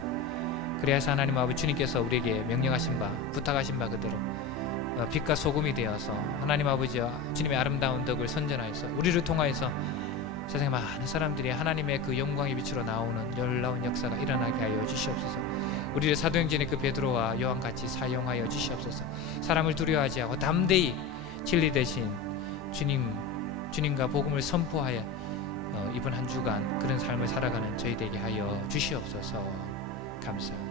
그래서 하나님 아버지 주님께서 우리에게 명령하신 바 부탁하신 바 그대로 빛과 소금이 되어서 하나님 아버지와 주님의 아름다운 덕을 선전하여서 우리를 통하여서 세상에 많은 사람들이 하나님의 그 영광의 빛으로 나오는 놀라운 역사가 일어나게 하여 주시옵소서. 우리를 사도행전의 그 베드로와 요한같이 사용하여 주시옵소서. 사람을 두려워하지 않고 담대히 진리 대신 주님과 복음을 선포하여 이번 한 주간 그런 삶을 살아가는 저희 되게 하여 주시옵소서. 감사합니다.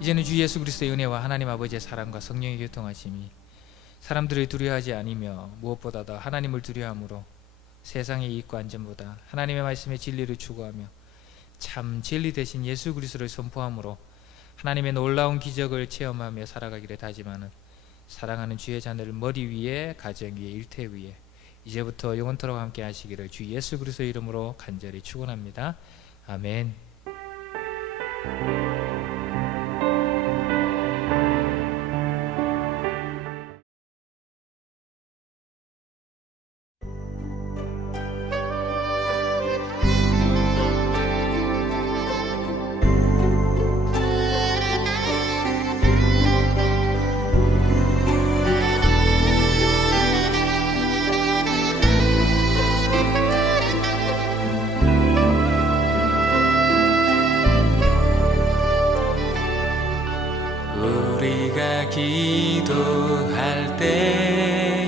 이제는 주 예수 그리스도의 은혜와 하나님 아버지의 사랑과 성령의 교통하심이 사람들을 두려워하지 아니며 무엇보다도 하나님을 두려워함으로 세상의 이익과 안전보다 하나님의 말씀의 진리를 추구하며 참 진리 대신 예수 그리스도를 선포함으로 하나님의 놀라운 기적을 체험하며 살아가기를 다짐하는 사랑하는 주의 자녀를 머리 위에 가정 위에 일태 위에 이제부터 영원토록 함께 하시기를 주 예수 그리스도의 이름으로 간절히 축원합니다. 아멘. 기도할 때에